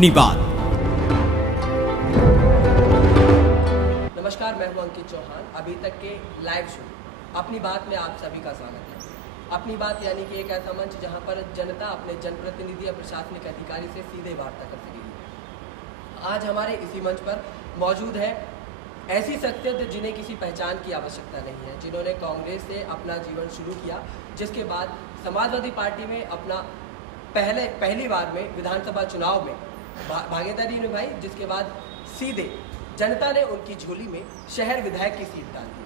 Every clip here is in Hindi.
अपनी बात। नमस्कार, मैं हूं अंकित चौहान। अभी तक के लाइव शो अपनी बात में आप सभी का स्वागत है। अपनी बात यानी कि एक ऐसा मंच जहां पर जनता अपने जनप्रतिनिधि या प्रशासनिक अधिकारी से सीधे वार्ता कर सकेगी। आज हमारे इसी मंच पर मौजूद है ऐसी शख्सियत जिन्हें किसी पहचान की आवश्यकता नहीं है, जिन्होंने कांग्रेस से अपना जीवन शुरू किया, जिसके बाद समाजवादी पार्टी में अपना पहली बार में विधानसभा चुनाव में भागीदारी निभाई, जिसके बाद सीधे जनता ने उनकी झोली में शहर विधायक की सीट डाल दी।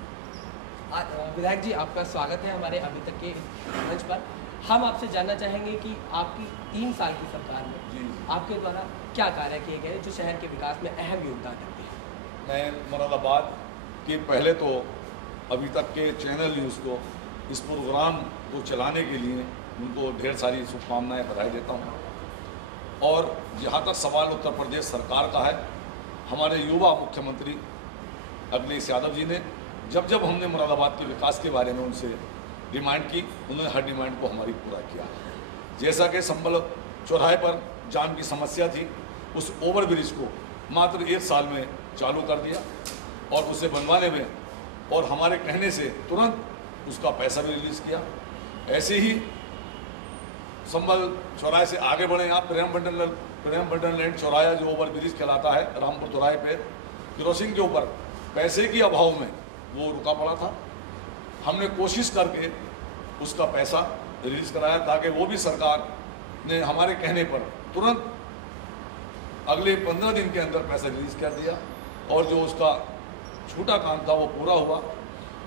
विधायक जी, आपका स्वागत है हमारे अभी तक के मंच पर। हम आपसे जानना चाहेंगे कि आपकी 3 साल की सरकार में आपके द्वारा क्या कार्य किए गए जो शहर के विकास में अहम योगदान रखते हैं। मैं मुरादाबाद के पहले तो अभी तक के चैनल न्यूज़ को इस प्रोग्राम को चलाने के लिए उनको ढेर सारी शुभकामनाएं बधाई देता हूं। और जहां तक सवाल उत्तर प्रदेश सरकार का है, हमारे युवा मुख्यमंत्री अखिलेश यादव जी ने जब हमने मुरादाबाद के विकास के बारे में उनसे डिमांड की, उन्होंने हर डिमांड को हमारी पूरा किया। जैसा कि संबल चौराहे पर जाम की समस्या थी, उस ओवर ब्रिज को मात्र 1 साल में चालू कर दिया और उसे बनवाने में और हमारे कहने से तुरंत उसका पैसा भी रिलीज़ किया। ऐसे ही संबल चौराहे से आगे बढ़े, आप प्रेम बंडल लैंड चौराहा जो ओवर ब्रिज कहलाता है रामपुर चौराहे पे क्रॉसिंग के ऊपर, पैसे के अभाव में वो रुका पड़ा था। हमने कोशिश करके उसका पैसा रिलीज़ कराया ताकि वो भी सरकार ने हमारे कहने पर तुरंत अगले 15 दिन के अंदर पैसा रिलीज़ कर दिया और जो उसका छूटा काम था वो पूरा हुआ।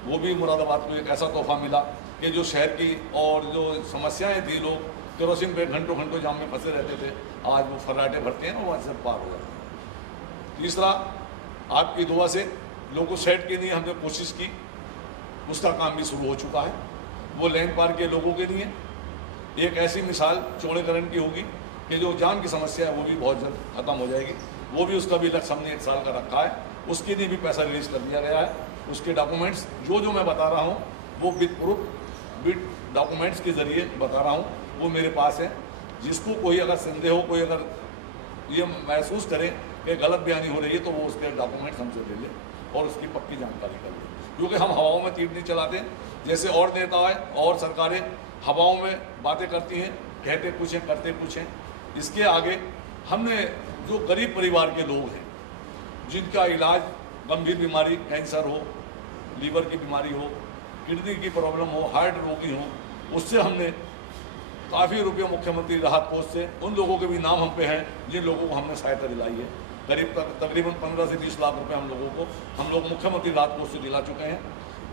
वो भी मुरादाबाद को एक ऐसा तोहफा मिला कि जो शहर की और जो समस्याएं थी, लोग केरोसिन पे घंटों जाम में फंसे रहते थे, आज वो फर्राटे भरते हैं और वहाँ से पार हो जाते हैं। तीसरा, आपकी दुआ से लोगों सेट के लिए हमने कोशिश की, उसका काम भी शुरू हो चुका है। वो लैंड पार्क के लोगों के लिए एक ऐसी मिसाल चौड़ीकरण की होगी कि जो जाम की समस्या है वो भी बहुत जल्द खत्म हो जाएगी। वो भी उसका भी लक्ष्य हमने 1 साल का रखा है, उसके लिए भी पैसा रिलीज कर दिया गया है। उसके डॉक्यूमेंट्स जो मैं बता रहा हूँ वो विद प्रूफ विद डॉक्यूमेंट्स के ज़रिए बता रहा हूँ, वो मेरे पास है। जिसको कोई अगर संदेह हो, कोई अगर ये महसूस करे कि गलत बयानी हो रही है, तो वो उसके डॉक्यूमेंट्स हमसे ले ले और उसकी पक्की जानकारी कर ले। क्योंकि हम हवाओं में तीर नहीं चलाते, जैसे और नेता है और सरकारें हवाओं में बातें करती हैं, कहते कुछ हैं करते कुछ हैं। इसके आगे हमने जो गरीब परिवार के लोग हैं, जिनका इलाज गंभीर बीमारी, कैंसर हो, लीवर की बीमारी हो, किडनी की प्रॉब्लम हो, हार्ट रोगी हो, उससे हमने काफ़ी रुपये मुख्यमंत्री राहत कोष से उन लोगों के भी नाम हम पे हैं जिन लोगों को हमने सहायता दिलाई है। तकरीबन 15 से 20 लाख रुपए हम लोग मुख्यमंत्री राहत कोष से दिला चुके हैं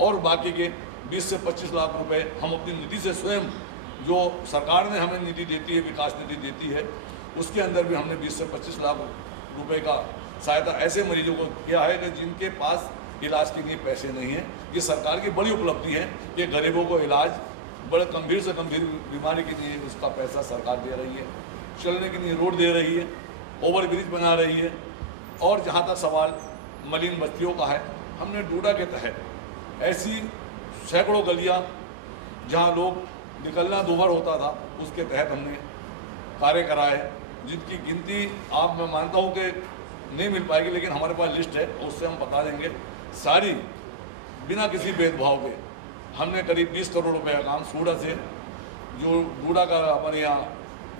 और बाकी के 20 से 25 लाख रुपए हम अपनी निधि से स्वयं, जो सरकार ने हमें निधि देती है, विकास निधि देती है, उसके अंदर भी हमने 20 से 25 लाख रुपए का सहायता ऐसे मरीजों को किया है कि जिनके पास इलाज के लिए पैसे नहीं हैं। ये सरकार की बड़ी उपलब्धि है कि गरीबों को इलाज, बड़े गंभीर से गंभीर बीमारी के लिए उसका पैसा सरकार दे रही है, चलने के लिए रोड दे रही है, ओवर ब्रिज बना रही है। और जहाँ तक सवाल मलिन बस्तियों का है, हमने डूडा के तहत ऐसी सैकड़ों गलियाँ जहाँ लोग निकलना दूभर होता था, उसके तहत हमने कार्य कराए, जिनकी गिनती आप, मैं मानता हूँ कि नहीं मिल पाएगी, लेकिन हमारे पास लिस्ट है, उससे हम बता देंगे। सारी बिना किसी भेदभाव के हमने करीब 20 करोड़ रुपए का काम सूडा से, जो डूडा का हमारे यहाँ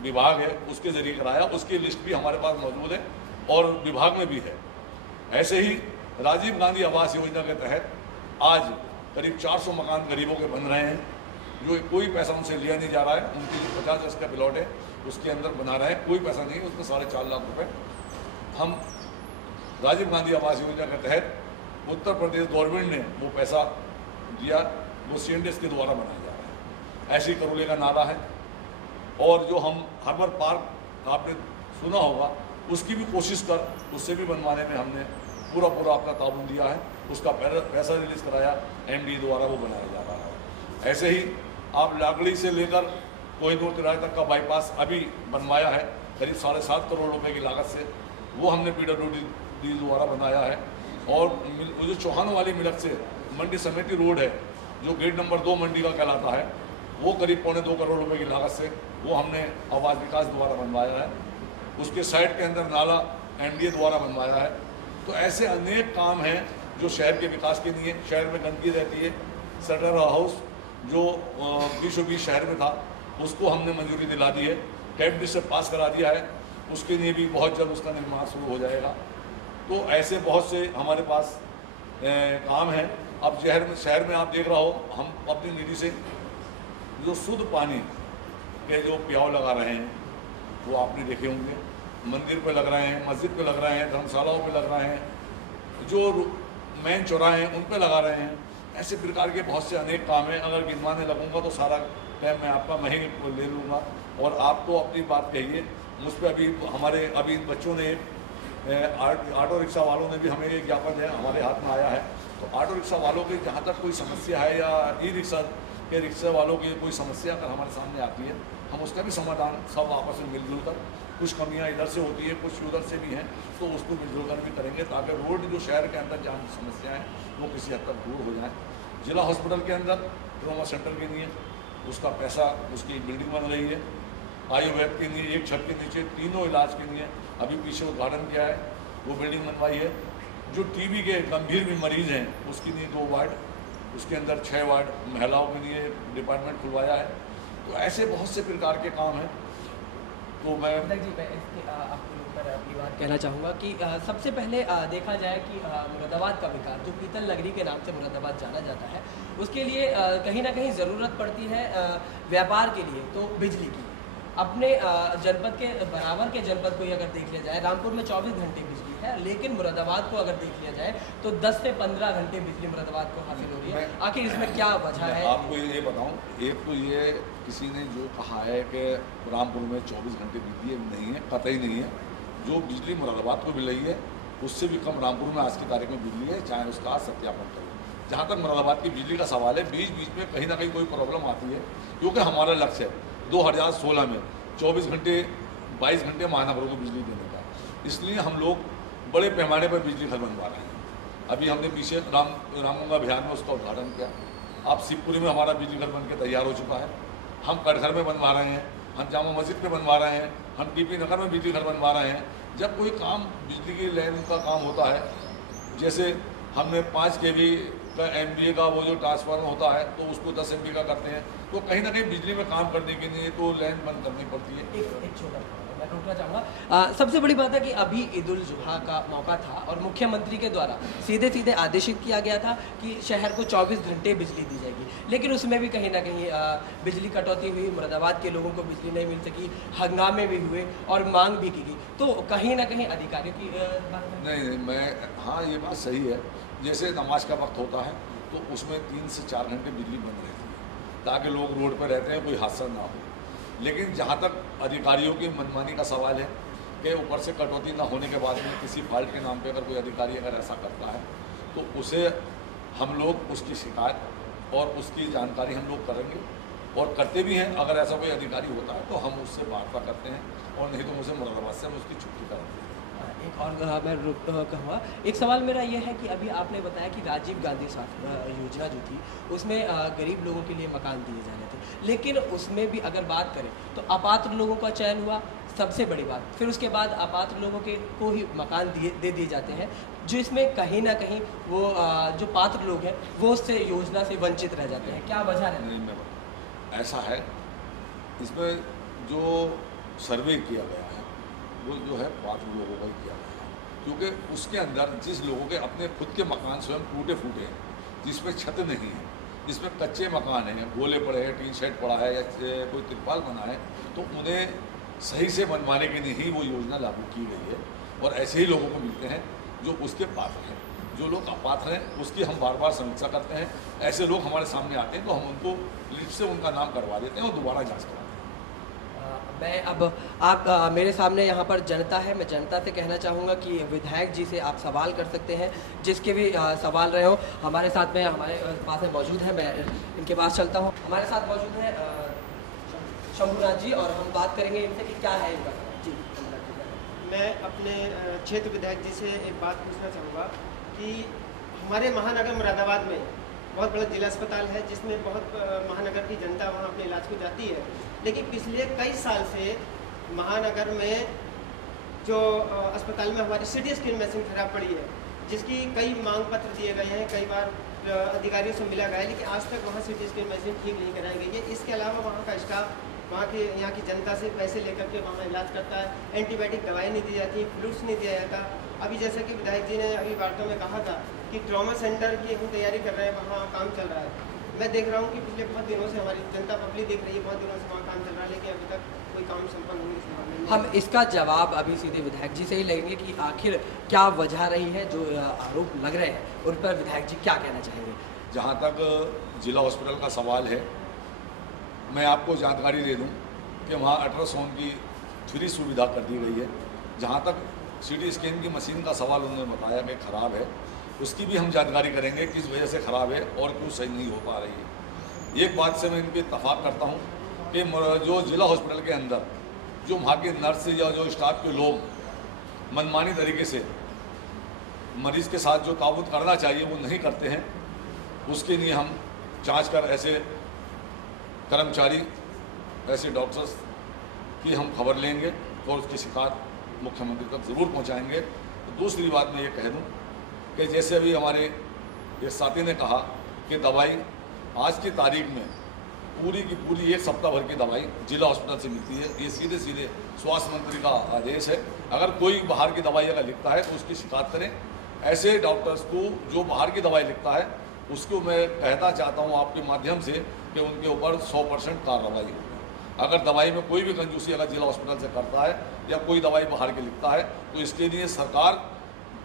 विभाग है, उसके जरिए कराया। उसकी लिस्ट भी हमारे पास मौजूद है और विभाग में भी है। ऐसे ही राजीव गांधी आवास योजना के तहत आज करीब 400 मकान गरीबों के बन रहे हैं, जो कोई पैसा उनसे लिया नहीं जा रहा है। उनकी जो 50 गज का प्लॉट है उसके अंदर बना रहे हैं, कोई पैसा नहीं, उसमें 4.5 लाख रुपए हम राजीव गांधी आवास योजना के तहत उत्तर प्रदेश गवर्नमेंट ने वो पैसा दिया, वो CNDS के द्वारा बनाया जा रहा है। ऐसी करोले का नारा है। और जो हम हार्बर पार्क आपने सुना होगा, उसकी भी कोशिश कर उससे भी बनवाने में हमने पूरा अपना ताउन दिया है। उसका पैसा रिलीज कराया, MD द्वारा वो बनाया जा रहा है। ऐसे ही आप लाकड़ी से लेकर कोहिनूर तिराहे तक का बाईपास अभी बनवाया है, करीब 7.5 करोड़ रुपए की लागत से, वो हमने PWD द्वारा बनाया है। और जो चौहान वाली मिलक से मंडी समिति रोड है, जो गेट नंबर 2 मंडी का कहलाता है, वो करीब 2.25 करोड़ रुपए की लागत से वो हमने आवास विकास द्वारा बनवाया है। उसके साइड के अंदर नाला एनडीए द्वारा बनवाया है। तो ऐसे अनेक काम हैं जो शहर के विकास के लिए। शहर में गंदगी रहती है, सटर हाउस जो बीचों बीच शहर में था उसको हमने मंजूरी दिला दी है, कैबिनेट से पास करा दिया है, उसके लिए भी बहुत जल्द उसका निर्माण शुरू हो जाएगा। तो ऐसे बहुत से हमारे पास काम हैं। अब शहर में आप देख रहा हो, हम अपनी निधि से जो शुद्ध पानी के जो प्याव लगा रहे हैं वो आपने देखे होंगे, मंदिर पे लग रहे हैं, मस्जिद पे लग रहे हैं, धर्मशालाओं पे लग रहे हैं, जो मेन चौराहे हैं उन पे लगा रहे हैं। ऐसे प्रकार के बहुत से अनेक काम हैं। अगर गिनवाने लगूंगा तो सारा टाइम मैं आपका मैं ही ले लूँगा। और आप तो अपनी बात कहिए, मुझ पर अभी बच्चों ने ऑटो रिक्शा वालों ने भी हमें एक ज्ञापन है हमारे हाथ में आया है। तो ऑटो रिक्शा वालों की जहाँ तक कोई समस्या है या ई रिक्शा के रिक्शा वालों की कोई समस्या अगर हमारे सामने आती है, हम उसका भी समाधान सब आपस में मिलजुल कर, कुछ कमियां इधर से होती है, कुछ उधर से भी हैं, तो उसको मिलजुल कर भी करेंगे ताकि रोड जो शहर के अंदर जहाँ समस्याएँ हैं वो किसी हद तक दूर हो जाएँ। जिला हॉस्पिटल के अंदर ट्रॉमा सेंटर के लिए उसका पैसा, उसकी बिल्डिंग बन रही है। आयुर्वेद के लिए एक छत के नीचे तीनों इलाज के लिए अभी पीछे उद्घाटन किया है, वो बिल्डिंग बनवाई है। जो टीबी के गंभीर भी मरीज़ हैं उसके लिए 2 वार्ड, उसके अंदर 6 वार्ड महिलाओं के लिए डिपार्टमेंट खुलवाया है। तो ऐसे बहुत से प्रकार के काम हैं। तो मैं जी आपके ऊपर अपनी बात कहना चाहूँगा कि सबसे पहले देखा जाए कि मुरादाबाद का विकास जो पीतल नगरी के नाम से मुरादाबाद जाना जाता है, उसके लिए कहीं ना कहीं ज़रूरत पड़ती है व्यापार के लिए तो बिजली की। अपने जनपद के बराबर के जनपद को ही अगर देख लिया जाए, रामपुर में 24 घंटे बिजली है, लेकिन मुरादाबाद को अगर देख लिया जाए तो 10 से 15 घंटे बिजली मुरादाबाद को हासिल हो रही है। आखिर इसमें क्या वजह है? आपको ये बताऊं, एक तो ये किसी ने जो कहा है कि रामपुर में 24 घंटे बिजली नहीं है, कतई नहीं है। जो बिजली मुरादाबाद को मिल रही है उससे भी कम रामपुर में आज की तारीख में बिजली है, चाहे उसका सत्यापन करें। जहाँ तक मुरादाबाद की बिजली का सवाल है, बीच बीच में कहीं ना कहीं कोई प्रॉब्लम आती है, क्योंकि हमारा लक्ष्य है 2016 में 24 घंटे 22 घंटे महानगरों को बिजली देने का। इसलिए हम लोग बड़े पैमाने पर बिजली घर बनवा रहे हैं। अभी हमने पीछे रामगंगा अभियान में उसका उद्घाटन किया। अब शिवपुरी में हमारा बिजली घर बन के तैयार हो चुका है। हम कटघर में बनवा रहे हैं, हम जामा मस्जिद पे बनवा रहे हैं, हम टीपी नगर में बिजली घर बनवा रहे हैं। जब कोई काम बिजली की लाइन का काम होता है, जैसे हमने 5 kV का MVA का वो जो ट्रांसफार्मर होता है तो उसको 10 MVA का करते हैं, तो कहीं ना कहीं बिजली में काम करने के लिए तो लाइन बंद करनी पड़ती है। एक छोटा मैं रोकना चाहूँगा। सबसे बड़ी बात है कि अभी ईद उल जुहा का मौका था और मुख्यमंत्री के द्वारा सीधे सीधे आदेशित किया गया था कि शहर को 24 घंटे बिजली दी जाएगी, लेकिन उसमें भी कहीं ना कहीं बिजली कटौती हुई, मुरादाबाद के लोगों को बिजली नहीं मिल सकी, हंगामे भी हुए और मांग भी की गई। तो कहीं ना कहीं अधिकारियों की नहीं, मैं हाँ ये बात सही है। जैसे नमाज का वक्त होता है तो उसमें 3 से 4 घंटे बिजली बंद रहती है ताकि लोग रोड पर रहते हैं, कोई हादसा ना हो। लेकिन जहाँ तक अधिकारियों की मनमानी का सवाल है कि ऊपर से कटौती ना होने के बाद में किसी फॉल्ट के नाम पे अगर कोई अधिकारी अगर ऐसा करता है तो उसे हम लोग उसकी शिकायत और उसकी जानकारी हम लोग करेंगे और करते भी हैं। अगर ऐसा कोई अधिकारी होता है तो हम उससे वार्ता करते हैं और नहीं तो मुझसे मुरादाबाद से हम उसकी छुट्टी कराते हैं। एक और मैं कहूँगा, एक सवाल मेरा ये है कि अभी आपने बताया कि राजीव गांधी योजना जो थी उसमें गरीब लोगों के लिए मकान दिए जा रहे थे, लेकिन उसमें भी अगर बात करें तो अपात्र लोगों का चयन हुआ सबसे बड़ी बात। फिर उसके बाद अपात्र लोगों के को ही मकान दे दिए जाते हैं, जो इसमें कहीं ना कहीं वो जो पात्र लोग हैं वो उससे योजना से वंचित रह जाते हैं। क्या वजह है? नहीं, मैं ऐसा है, इसमें जो सर्वे किया गया है वो जो है पात्र लोगों का ही किया गया है, क्योंकि उसके अंदर जिस लोगों के अपने खुद के मकान स्वयं टूटे फूटे हैं, जिसमें छत नहीं है, जिसमें कच्चे मकान हैं, गोले पड़े हैं, टीन शेड पड़ा है या कोई तिरपाल बना है, तो उन्हें सही से बनवाने के लिए ही वो योजना लागू की गई है। और ऐसे ही लोगों को मिलते हैं जो उसके पात्र हैं। जो लोग अपात्र हैं उसकी हम बार बार समीक्षा करते हैं। ऐसे लोग हमारे सामने आते हैं तो हम उनको लिस्ट से उनका नाम करवा देते हैं और दोबारा जांच करवाते हैं। मैं अब आप मेरे सामने यहाँ पर जनता है, मैं जनता से कहना चाहूँगा कि विधायक जी से आप सवाल कर सकते हैं, जिसके भी सवाल रहे हो। हमारे साथ में हमारे पास में मौजूद है, मैं इनके पास चलता हूँ। हमारे साथ मौजूद है शंभुनाथ जी और हम बात करेंगे इनसे कि क्या है इनका जी। मैं अपने क्षेत्र विधायक जी से एक बात पूछना चाहूँगा कि हमारे महानगर मुरादाबाद में बहुत बड़ा जिला अस्पताल है जिसमें बहुत महानगर की जनता वहाँ अपने इलाज को जाती है, लेकिन पिछले कई साल से महानगर में जो अस्पताल में हमारी सिटी स्कैन मशीन खराब पड़ी है, जिसकी कई मांग पत्र दिए गए हैं, कई बार अधिकारियों से मिला गया है, लेकिन आज तक वहाँ सिटी स्कैन मशीन ठीक नहीं कराई गई है। इसके अलावा वहाँ का स्टाफ यहाँ की जनता से पैसे लेकर के वहाँ इलाज करता है, एंटीबायोटिक दवाई नहीं दी जाती, फ्लूइड्स नहीं दिया जाता। अभी जैसा कि विधायक जी ने अभी वार्ता में कहा था कि ट्रॉमा सेंटर की हम तैयारी कर रहे हैं, वहाँ काम चल रहा है। मैं देख रहा हूँ कि पिछले बहुत दिनों से हमारी जनता पब्लिक देख रही है, बहुत दिनों से वहाँ काम चल रहा है, लेकिन अभी तक कोई काम संपन्न होने की संभावना नहीं है। हम इसका जवाब अभी सीधे विधायक जी से ही लेंगे कि आखिर क्या वजह रही है, जो आरोप लग रहे हैं उन पर विधायक जी क्या कहना चाहेंगे। जहाँ तक जिला हॉस्पिटल का सवाल है, मैं आपको जानकारी दे दूँ कि वहाँ अल्ट्रासाउंड की फ्री सुविधा कर दी गई है। जहाँ तक सीटी स्कैन की मशीन का सवाल उन्होंने बताया कि ख़राब है, उसकी भी हम जानकारी करेंगे किस वजह से ख़राब है और क्यों सही नहीं हो पा रही है। एक बात से मैं इन पर इत्तफाक़ करता हूँ कि जो जिला हॉस्पिटल के अंदर जो वहाँ के नर्स या जो स्टाफ के लोग मनमानी तरीके से मरीज़ के साथ जो ताउन करना चाहिए वो नहीं करते हैं, उसके लिए हम जांच कर ऐसे कर्मचारी, ऐसे डॉक्टर्स की हम खबर लेंगे और उसकी शिकायत मुख्यमंत्री तक ज़रूर पहुंचाएंगे। तो दूसरी बात मैं ये कह दूं कि जैसे अभी हमारे एक साथी ने कहा कि दवाई आज की तारीख में पूरी की पूरी एक सप्ताह भर की दवाई जिला हॉस्पिटल से मिलती है। ये सीधे सीधे स्वास्थ्य मंत्री का आदेश है। अगर कोई बाहर की दवाई अगर लिखता है तो उसकी शिकायत करें। ऐसे डॉक्टर्स को जो बाहर की दवाई लिखता है उसको मैं कहना चाहता हूँ आपके माध्यम से कि उनके ऊपर 100% कार्रवाई हो। अगर दवाई में कोई भी कंजूसी अगर जिला हॉस्पिटल से करता है या कोई दवाई बाहर की लिखता है तो इसके लिए सरकार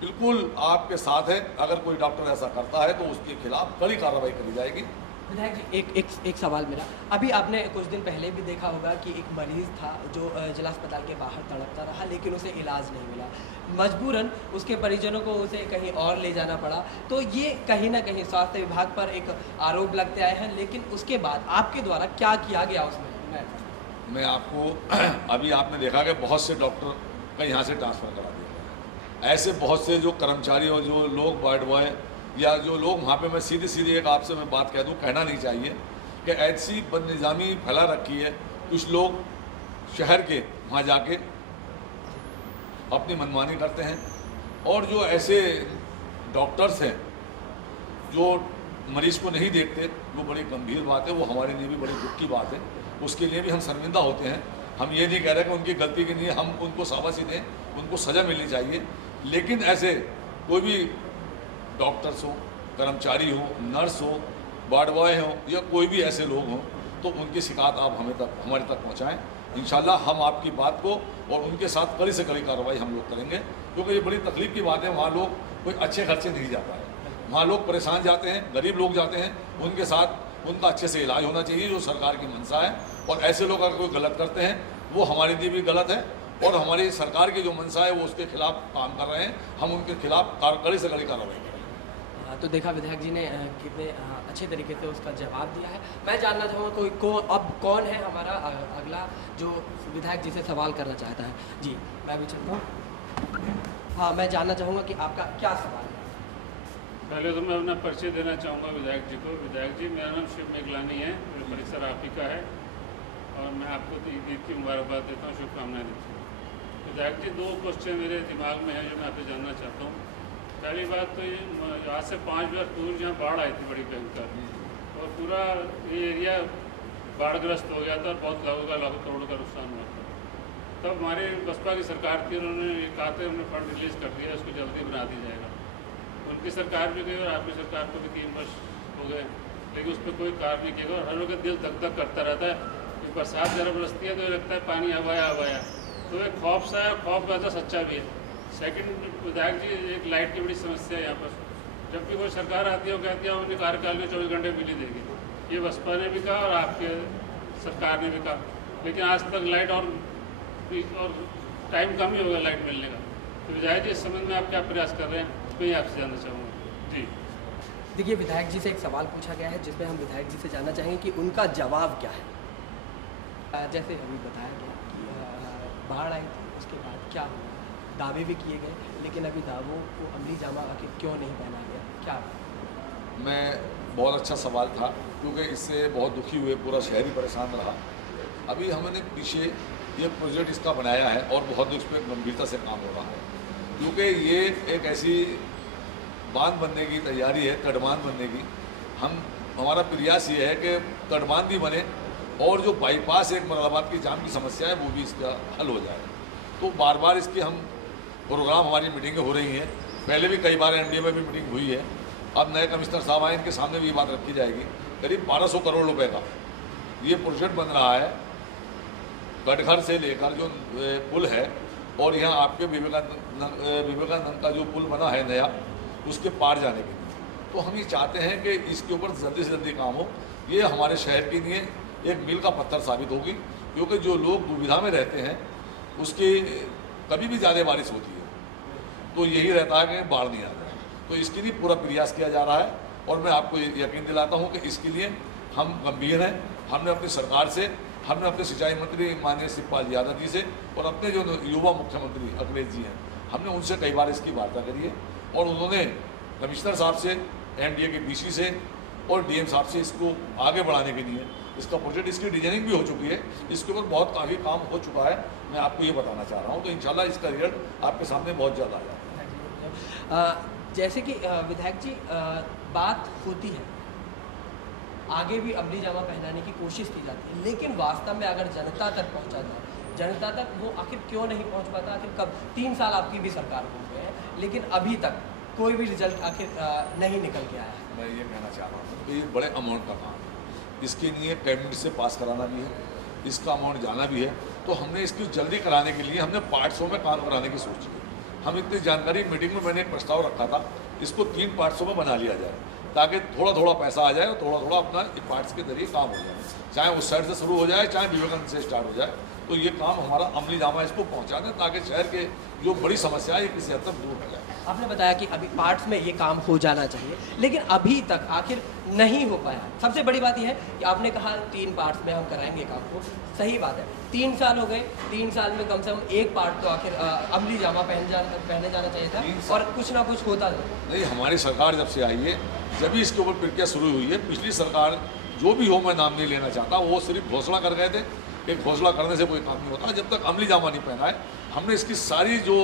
बिल्कुल आपके साथ है। अगर कोई डॉक्टर ऐसा करता है तो उसके खिलाफ कड़ी कार्रवाई करी जाएगी। विधायक जी एक सवाल मेरा, अभी आपने कुछ दिन पहले भी देखा होगा कि एक मरीज़ था जो जिला अस्पताल के बाहर तड़पता रहा, लेकिन उसे इलाज नहीं मिला, मजबूरन उसके परिजनों को उसे कहीं और ले जाना पड़ा। तो ये कहीं ना कहीं स्वास्थ्य विभाग पर एक आरोप लगते आए हैं, लेकिन उसके बाद आपके द्वारा क्या किया गया उसमें? मैं आपको अभी आपने देखा कि बहुत से डॉक्टर का यहाँ से ट्रांसफ़र करा दिया गया। ऐसे बहुत से जो कर्मचारी और जो लोग वार्ड बॉय या जो लोग वहाँ पे, मैं सीधी एक आपसे मैं बात कह दूँ, कहना नहीं चाहिए कि ऐसी बदनिज़ामी फैला रखी है। कुछ लोग शहर के वहाँ जाके अपनी मनमानी करते हैं और जो ऐसे डॉक्टर्स हैं जो मरीज़ को नहीं देखते, वो बड़ी गंभीर बात है, वो हमारे लिए भी बड़ी दुख की बात है। उसके लिए भी हम शर्मिंदा होते हैं। हम ये नहीं कह रहे कि उनकी गलती के लिए हम उनको शाबाशी दें, उनको सज़ा मिलनी चाहिए, लेकिन ऐसे कोई भी डॉक्टर्स हो, कर्मचारी हो, नर्स हो, वार्ड बॉय हो या कोई भी ऐसे लोग हों तो उनकी शिकायत आप हमारे तक पहुँचाएँ। इंशाल्लाह हम आपकी बात को और उनके साथ कड़ी से कड़ी कार्रवाई हम लोग करेंगे, क्योंकि ये बड़ी तकलीफ की बात है। वहाँ लोग कोई अच्छे खर्चे नहीं जाता है, वहाँ लोग परेशान जाते हैं, गरीब लोग जाते हैं, उनके साथ उनका अच्छे से इलाज होना चाहिए, जो सरकार की मंशा है। और ऐसे लोग अगर कोई गलत करते हैं वो हमारे लिए भी गलत है और हमारी सरकार की जो मंशा है वो उसके खिलाफ काम कर रहे हैं। हम उनके खिलाफ कड़ी से कड़ी कार्रवाई करेंगे। तो देखा विधायक जी ने कितने अच्छे तरीके से उसका जवाब दिया है। मैं जानना चाहूँगा अब कौन है हमारा अगला जो विधायक जी से सवाल करना चाहता है। जी मैं भी चलता हूँ। हाँ, मैं जानना चाहूँगा कि आपका क्या सवाल है। पहले तो मैं अपना परिचय देना चाहूँगा विधायक जी को। विधायक जी, मेरा नाम शिव मेघलानी है, मेरा परिसर आप ही का है और मैं आपको ईद की मुबारकबाद देता हूँ, शुभकामनाएं देता हूँ। विधायक जी, 2 क्वेश्चन मेरे दिमाग में है जो मैं आपसे जानना चाहता हूँ। पहली बात तो ये, आज से 5 वर्ष पूर्व यहाँ बाढ़ आई थी बड़ी भयंकर और पूरा ये एरिया बाढ़ग्रस्त हो गया था और बहुत लोगों का लाखों करोड़ों का नुकसान हुआ था। तब हमारे बसपा की सरकार थी, उन्होंने ये कहा था हमने फंड रिलीज़ कर दिया, उसको जल्दी बना दिया जाएगा। उनकी सरकार भी गई और आपकी सरकार को भी 3 वर्ष हो गए, लेकिन उस पर कोई कार्य नहीं किया गया और हर लोग का दिल धक धक करता रहता है कि बरसात ज़रा बरसती है तो लगता है पानी आवाया। तो एक खौफ सा है, खौफ वैसा सच्चा भी है। सेकंड विधायक जी, एक लाइट की बड़ी समस्या है यहाँ पर। जब भी कोई सरकार आती है वो कहती है हम अपने कार्यकाल में 24 घंटे बिजली देगी। ये बसपा ने भी कहा और आपके सरकार ने भी कहा, लेकिन आज तक लाइट और टाइम कम ही होगा लाइट मिलने का। तो विधायक जी, इस संबंध में आप क्या प्रयास कर रहे हैं, मैं आपसे जानना चाहूँगा। जी देखिए, विधायक जी से एक सवाल पूछा गया है जिसमें हम विधायक जी से जानना चाहेंगे कि उनका जवाब क्या है। जैसे अभी बताया गया कि बाढ़ आई थी, उसके बाद क्या हुआ, दावे भी किए गए, लेकिन अभी दावों को अमली जामा आखिर क्यों नहीं पहना गया, क्या? मैं बहुत अच्छा सवाल था, क्योंकि इससे बहुत दुखी हुए, पूरा शहर ही परेशान रहा। अभी हमने पीछे ये प्रोजेक्ट इसका बनाया है और बहुत इस पर गंभीरता से काम हो रहा है, क्योंकि ये एक ऐसी बांध बनने की तैयारी है, तटबांध बनने की। हमारा प्रयास ये है कि तटबांध भी बने और जो बाईपास एक मुरादाबाद की जाम की समस्या है वो भी इसका हल हो जाए। तो बार बार इसकी हम प्रोग्राम, हमारी मीटिंगें हो रही हैं, पहले भी कई बार एनडीए में भी मीटिंग हुई है। अब नए कमिश्नर साहब आए, इनके सामने भी ये बात रखी जाएगी। करीब 1200 करोड़ रुपए का ये प्रोजेक्ट बन रहा है, कटघर से लेकर जो पुल है और यहाँ आपके विवेकानंद का जो पुल बना है नया, उसके पार जाने के लिए। तो हम ये चाहते हैं कि इसके ऊपर जल्दी से जल्दी काम हो। ये हमारे शहर के लिए एक मील का पत्थर साबित होगी, क्योंकि जो लोग दुविधा में रहते हैं उसकी कभी भी ज़्यादा बारिश होती है तो यही रहता है कि बाढ़ नहीं आ जाए। तो इसके लिए पूरा प्रयास किया जा रहा है और मैं आपको यकीन दिलाता हूँ कि इसके लिए हम गंभीर हैं। हमने अपनी सरकार से, हमने अपने सिंचाई मंत्री माननीय शिवपाल यादव जी से और अपने जो युवा मुख्यमंत्री अखिलेश जी हैं, हमने उनसे कई बार इसकी वार्ता करी है और उन्होंने कमिश्नर साहब से, एनडीए के बीसी से और डीएम साहब से इसको आगे बढ़ाने के लिए इसका प्रोजेक्ट, इसकी डिजाइनिंग भी हो चुकी है, इसके ऊपर बहुत काफ़ी काम हो चुका है। मैं आपको ये बताना चाह रहा हूँ, तो इंशाल्लाह इसका रिजल्ट आपके सामने बहुत जल्द आ जाएगा। जैसे कि विधायक जी, बात होती है, आगे भी अमली जामा पहनाने की कोशिश की जाती है, लेकिन वास्तव में अगर जनता तक पहुंचा जाए, जनता तक वो आखिर क्यों नहीं पहुंच पाता? आखिर कब 3 साल आपकी भी सरकार हो गए हैं, लेकिन अभी तक कोई भी रिजल्ट आखिर नहीं निकल के आया है। मैं ये कहना चाह रहा हूँ कि ये बड़े अमाउंट का काम है, इसके लिए कैबिनेट से पास कराना भी है, इसका अमाउंट जाना भी है। तो हमने इसकी जल्दी कराने के लिए हमने पार्ट्सों में काम कराने की सोची है। हम इतनी जानकारी, मीटिंग में मैंने एक प्रस्ताव रखा था, इसको 3 पार्ट्सों में बना लिया जाए ताकि थोड़ा थोड़ा पैसा आ जाए और थोड़ा थोड़ा अपना पार्ट्स के जरिए काम हो जाए, चाहे उस साइड से शुरू हो जाए चाहे विवेकानंद से स्टार्ट हो जाए। तो ये काम हमारा अमली जामा इसको पहुँचा दें ताकि शहर के जो बड़ी समस्या है ये किसी हद तक दूर हो जाए। आपने बताया कि अभी पार्ट्स में ये काम हो जाना चाहिए, लेकिन अभी तक आखिर नहीं हो पाया। सबसे बड़ी बात यह है कि आपने कहा 3 पार्ट्स में हम कराएंगे काम को, सही बात है। 3 साल हो गए, 3 साल में कम से कम एक पार्ट तो आखिर अमली जामा पहने जाना चाहिए था और कुछ ना कुछ होता नहीं। हमारी सरकार जब से आई है, जब भी इसके ऊपर प्रक्रिया शुरू हुई है, पिछली सरकार जो भी हो, मैं नाम नहीं लेना चाहता, वो सिर्फ घोषणा कर गए थे। एक घोषणा करने से कोई काम नहीं होता। जब तक अमली जामा नहीं पहना है, हमने इसकी सारी जो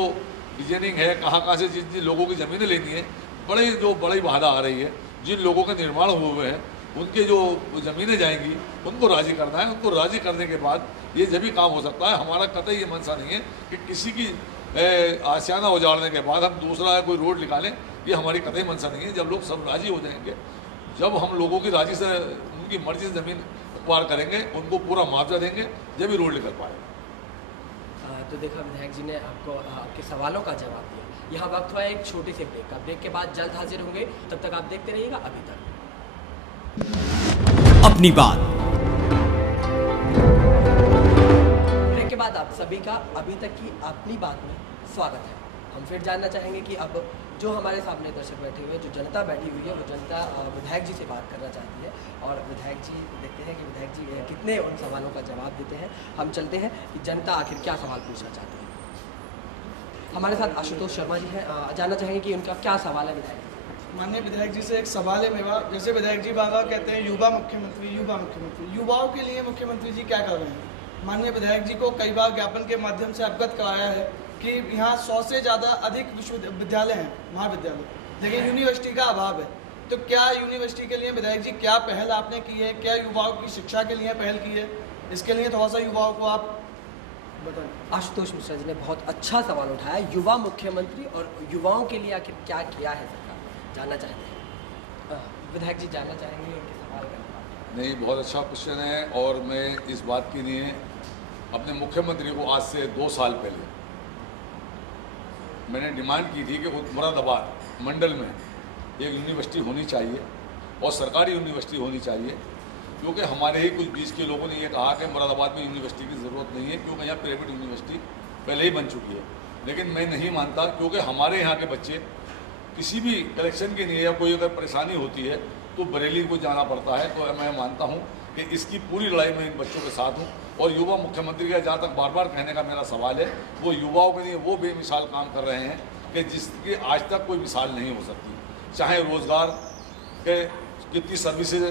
डिजाइनिंग है, कहाँ से जिन जिन लोगों की ज़मीनें लेनी है, बड़ी बाधा आ रही है, जिन लोगों के निर्माण हुए हैं उनके जो ज़मीनें जाएंगी उनको राज़ी करना है। उनको राज़ी करने के बाद ये जब भी काम हो सकता है। हमारा कतई ये मंशा नहीं है कि किसी की आशियाना उजाड़ने के बाद हम दूसरा कोई रोड निकालें, ये हमारी कतई मंशा नहीं है। जब लोग सब राज़ी हो जाएंगे, जब हम लोगों की राज़ी से, उनकी मर्जी से ज़मीन एक्वायर करेंगे, उनको पूरा मुआवजा देंगे, जब भी रोड निकल पाएगा। तो देखा, विधायक जी ने आपको आपके सवालों का जवाब दिया। यहाँ वक्त हुआ एक छोटे से ब्रेक का। ब्रेक के बाद जल्द हाजिर होंगे, तब तक आप देखते रहिएगा अभी तक अपनी बात। ब्रेक के बाद आप सभी का अभी तक की अपनी बात में स्वागत है। हम फिर जानना चाहेंगे कि अब जो हमारे सामने दर्शक बैठे हुए, जो जनता बैठी हुई है, वो जनता विधायक जी से बात करना चाहती है और विधायक जी, देखते हैं कि विधायक जी कितने उन सवालों का जवाब देते हैं। हम चलते हैं कि जनता आखिर क्या सवाल पूछना चाहती है। हमारे साथ आशुतोष शर्मा जी हैं, जानना चाहेंगे कि उनका क्या सवाल है विधायक। माननीय विधायक जी से एक सवाल है मेरा। जैसे विधायक जी बाबा कहते हैं युवा मुख्यमंत्री, युवा मुख्यमंत्री, युवाओं के लिए मुख्यमंत्री जी क्या कर रहे हैं? माननीय विधायक जी को कई बार ज्ञापन के माध्यम से अवगत कराया है कि यहाँ 100 से ज़्यादा अधिक विश्वविद्यालय हैं, महाविद्यालय, लेकिन यूनिवर्सिटी का अभाव है। तो क्या यूनिवर्सिटी के लिए विधायक जी क्या पहल आपने की है? क्या युवाओं की शिक्षा के लिए पहल की है? इसके लिए थोड़ा सा युवाओं को आप बताएं। आशुतोष मिश्रा जी ने बहुत अच्छा सवाल उठाया, युवा मुख्यमंत्री और युवाओं के लिए आखिर क्या किया है सरकार, जानना चाहते हैं। विधायक जी जानना चाहेंगे इनके सवाल का? नहीं, बहुत अच्छा क्वेश्चन है और मैं इस बात के लिए अपने मुख्यमंत्री को आज से 2 साल पहले मैंने डिमांड की थी कि मुरादाबाद मंडल में एक यूनिवर्सिटी होनी चाहिए और सरकारी यूनिवर्सिटी होनी चाहिए, क्योंकि हमारे ही कुछ बीच के लोगों ने ये कहा कि मुरादाबाद में यूनिवर्सिटी की ज़रूरत नहीं है क्योंकि यहाँ प्राइवेट यूनिवर्सिटी पहले ही बन चुकी है। लेकिन मैं नहीं मानता, क्योंकि हमारे यहाँ के बच्चे किसी भी कलेक्शन के लिए या कोई अगर परेशानी होती है तो बरेली को जाना पड़ता है। तो मैं मानता हूँ कि इसकी पूरी लड़ाई में इन बच्चों के साथ हूँ। और युवा मुख्यमंत्री का जहाँ तक बार बार कहने का मेरा सवाल है, वो युवाओं के लिए वो बेमिसाल काम कर रहे हैं कि जिसकी आज तक कोई मिसाल नहीं हो सकती। चाहे रोज़गार के कितनी सर्विसेज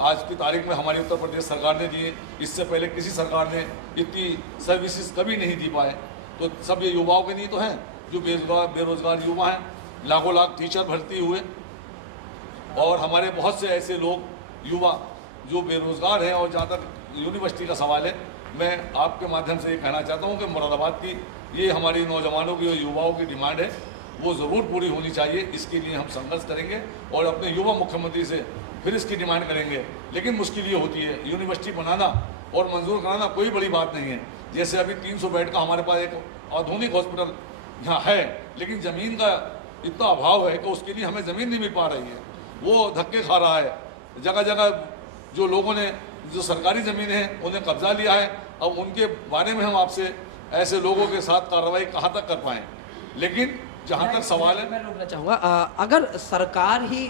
आज की तारीख में हमारी उत्तर प्रदेश सरकार ने दिए, इससे पहले किसी सरकार ने इतनी सर्विसेज कभी नहीं दी पाए। तो सब ये युवाओं के लिए तो हैं, जो बेरोजगार युवा हैं, लाखों लाख टीचर भर्ती हुए और हमारे बहुत से ऐसे लोग युवा जो बेरोजगार हैं। और जहाँ तक यूनिवर्सिटी का सवाल है, मैं आपके माध्यम से ये कहना चाहता हूँ कि मुरादाबाद की ये हमारी नौजवानों की और युवाओं की डिमांड है, वो ज़रूर पूरी होनी चाहिए। इसके लिए हम संघर्ष करेंगे और अपने युवा मुख्यमंत्री से फिर इसकी डिमांड करेंगे। लेकिन मुश्किल ये होती है, यूनिवर्सिटी बनाना और मंजूर कराना कोई बड़ी बात नहीं है। जैसे अभी 300 बेड का हमारे पास एक आधुनिक हॉस्पिटल यहाँ है, लेकिन ज़मीन का इतना अभाव है कि उसके लिए हमें ज़मीन नहीं मिल पा रही है, वो धक्के खा रहा है। जगह जगह जो लोगों ने जो सरकारी ज़मीनें हैं उन्हें कब्जा लिया है। अब उनके बारे में हम आपसे ऐसे लोगों के साथ कार्रवाई कहाँ तक कर पाएँ। लेकिन जहाँ तक सवाल है, मैं रोकना चाहूँगा, अगर सरकार ही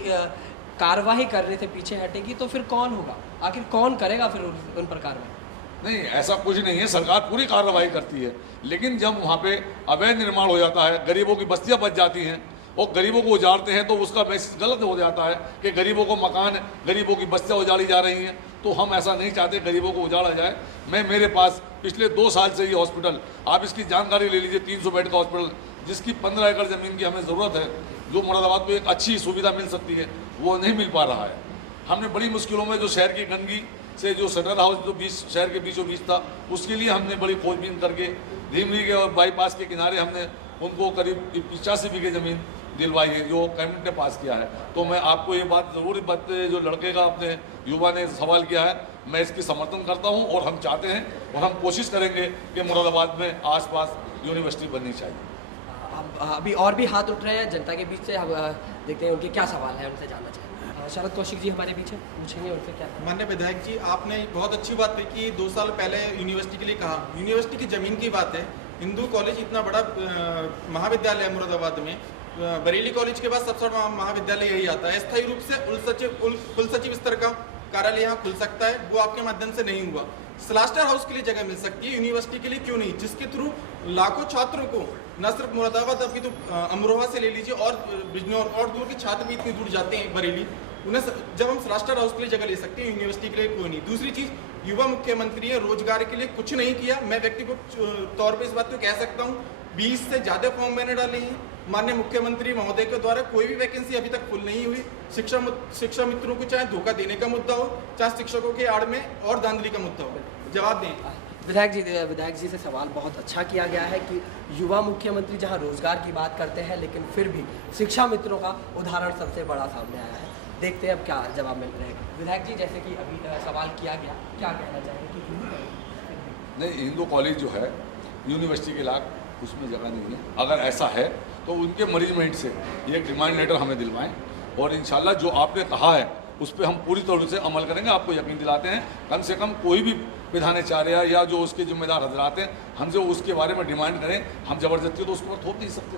कार्रवाई करने से पीछे हटेगी तो फिर कौन होगा? आखिर कौन करेगा फिर उन पर कार्रवाई? नहीं, ऐसा कुछ नहीं है, सरकार पूरी कार्रवाई करती है। लेकिन जब वहाँ पे अवैध निर्माण हो जाता है, गरीबों की बस्तियाँ बच जाती हैं और गरीबों को उजाड़ते हैं, तो उसका मैसेज गलत हो जाता है कि गरीबों को मकान, गरीबों की बस्तियाँ उजाड़ी जा रही हैं। तो हम ऐसा नहीं चाहते गरीबों को उजाड़ा जाए। मेरे पास पिछले 2 साल से ये हॉस्पिटल, आप इसकी जानकारी ले लीजिए, 300 बेड का हॉस्पिटल जिसकी 15 एकड़ ज़मीन की हमें ज़रूरत है, जो मुरादाबाद को एक अच्छी सुविधा मिल सकती है, वो नहीं मिल पा रहा है। हमने बड़ी मुश्किलों में जो शहर की गंदगी से जो शटर हाउस जो शहर के बीचों बीच था, उसके लिए हमने बड़ी खोजबीन करके धीमरी के और बाईपास के किनारे हमने उनको करीब 85 बीघे ज़मीन दिलवाई है, जो कैबिनेट ने पास किया है। तो मैं आपको ये बात ज़रूर, बात जो लड़के का अपने युवा ने सवाल किया है, मैं इसकी समर्थन करता हूँ और हम चाहते हैं और हम कोशिश करेंगे कि मुरादाबाद में आसपास यूनिवर्सिटी बननी चाहिए। अभी और भी हाथ उठ रहे हैं जनता के बीच से, हम देखते हैं उनके क्या सवाल है, उनसे जानना चाहेंगे। शरद कौशिक जी हमारे बीच हैं, पूछेंगे उनसे क्या। माननीय विधायक जी, आपने बहुत अच्छी बात कही कि 2 साल पहले यूनिवर्सिटी के लिए कहा। यूनिवर्सिटी की ज़मीन की बात है। हिंदू कॉलेज इतना बड़ा महाविद्यालय है मुरादाबाद में, बरेली कॉलेज के बाद सबसे बड़ा महाविद्यालय यही आता है। अस्थायी रूप से कुलसचिव स्तर का कार्यालय यहाँ खुल सकता है, वो आपके माध्यम से नहीं हुआ। स्लास्टर हाउस के लिए जगह मिल सकती है, यूनिवर्सिटी के लिए क्यों नहीं, जिसके थ्रू लाखों छात्रों को, न सिर्फ मुरादाबाद, अभी तो अमरोहा से ले लीजिए और बिजनौर और दूर के छात्र भी इतनी दूर जाते हैं बरेली, उन्हें जब हम स्लास्टर हाउस के लिए जगह ले सकते हैं, यूनिवर्सिटी के लिए कोई नहीं। दूसरी चीज़, युवा मुख्यमंत्री है, रोजगार के लिए कुछ नहीं किया। मैं व्यक्तिगत तौर पर इस बात को कह सकता हूँ, 20 से ज़्यादा फॉर्म मैंने डाले हैं। माननीय मुख्यमंत्री महोदय के द्वारा कोई भी वैकेंसी अभी तक फुल नहीं हुई। शिक्षा मित्रों को चाहे धोखा देने का मुद्दा हो, चाहे शिक्षकों के आड़ में और धांधली का मुद्दा हो, जवाब दें। विधायक जी से सवाल बहुत अच्छा किया गया है कि युवा मुख्यमंत्री जहां रोजगार की बात करते हैं, लेकिन फिर भी शिक्षा मित्रों का उदाहरण सबसे बड़ा सामने आया है। देखते हैं अब क्या जवाब मिल रहेगा। विधायक जी, जैसे कि अभी सवाल किया गया, क्या कहना चाहेंगे कि नहीं, हिंदू कॉलेज जो है यूनिवर्सिटी के लायक उसमें जगह नहीं है। अगर ऐसा है तो उनके मैनेजमेंट से ये एक डिमांड लेटर हमें दिलवाएं और इंशाल्लाह जो आपने कहा है उस पर हम पूरी तरह से अमल करेंगे। आपको यकीन दिलाते हैं, कम से कम कोई भी विधानाचार्य या जो उसके जिम्मेदार हजरात हैं, हमसे उसके बारे में डिमांड करें। हम ज़बरदस्ती तो उसके ऊपर थोप नहीं सकते।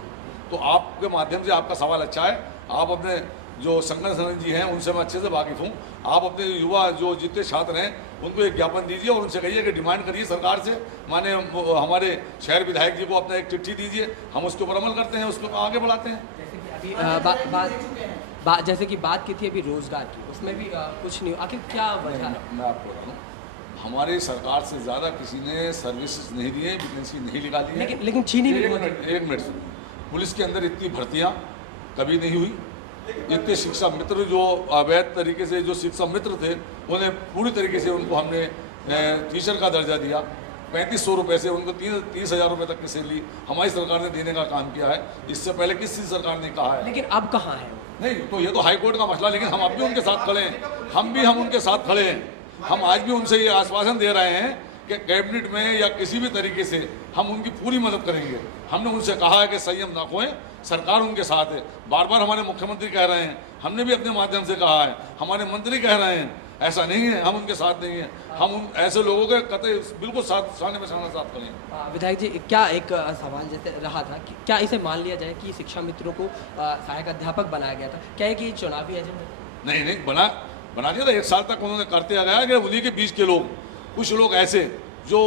तो आपके माध्यम से आपका सवाल अच्छा है। आप अपने जो शंकर सरन जी हैं उनसे मैं अच्छे से वाकिफ़ हूँ। आप अपने युवा जो जितने छात्र हैं उनको एक ज्ञापन दीजिए और उनसे कहिए कि डिमांड करिए सरकार से, माने हमारे शहर विधायक जी को अपना एक चिट्ठी दीजिए, हम उसके ऊपर अमल करते हैं, उसको आगे बढ़ाते हैं। जैसे कि बात की थी अभी रोजगार की, उसमें भी कुछ नहीं, आखिर क्या वजह है? मैं आपको बता दूँ, हमारी सरकार से ज़्यादा किसी ने सर्विसेज नहीं दी है, वैकेंसी नहीं निकाली है। लेकिन चीनी भी एक मिनट, पुलिस के अंदर इतनी भर्तियाँ कभी नहीं हुई। इतने शिक्षा मित्र जो अवैध तरीके से जो शिक्षा मित्र थे, उन्हें पूरी तरीके से उनको हमने टीचर का दर्जा दिया। 3500 रुपये से उनको 30,000 रुपये तक की सैलरी हमारी सरकार ने देने का काम किया है। इससे पहले किसी सरकार ने कहा है। लेकिन अब कहाँ है? नहीं, तो ये तो हाई कोर्ट का मसला, लेकिन हम अब भी उनके साथ खड़े हैं। हम उनके साथ खड़े हैं। हम आज भी उनसे ये आश्वासन दे रहे हैं कि कैबिनेट में या किसी भी तरीके से हम उनकी पूरी मदद करेंगे। हमने उनसे कहा है कि संयम ना खोएं, सरकार उनके साथ है। बार बार हमारे मुख्यमंत्री कह रहे हैं, हमने भी अपने माध्यम से कहा है, हमारे मंत्री कह रहे हैं, ऐसा नहीं है हम उनके साथ नहीं हैं। हम उन ऐसे लोगों के कतई बिल्कुल सामने में साथ करें। विधायक जी, क्या एक सवाल जैसे रहा था कि क्या इसे मान लिया जाए कि शिक्षा मित्रों को सहायक अध्यापक बनाया गया था, क्या है कि चुनावी एजेंडा? नहीं, बना दिया था। 1 साल तक उन्होंने करते आ गया कि उन्हीं के बीच के लोग, कुछ लोग ऐसे जो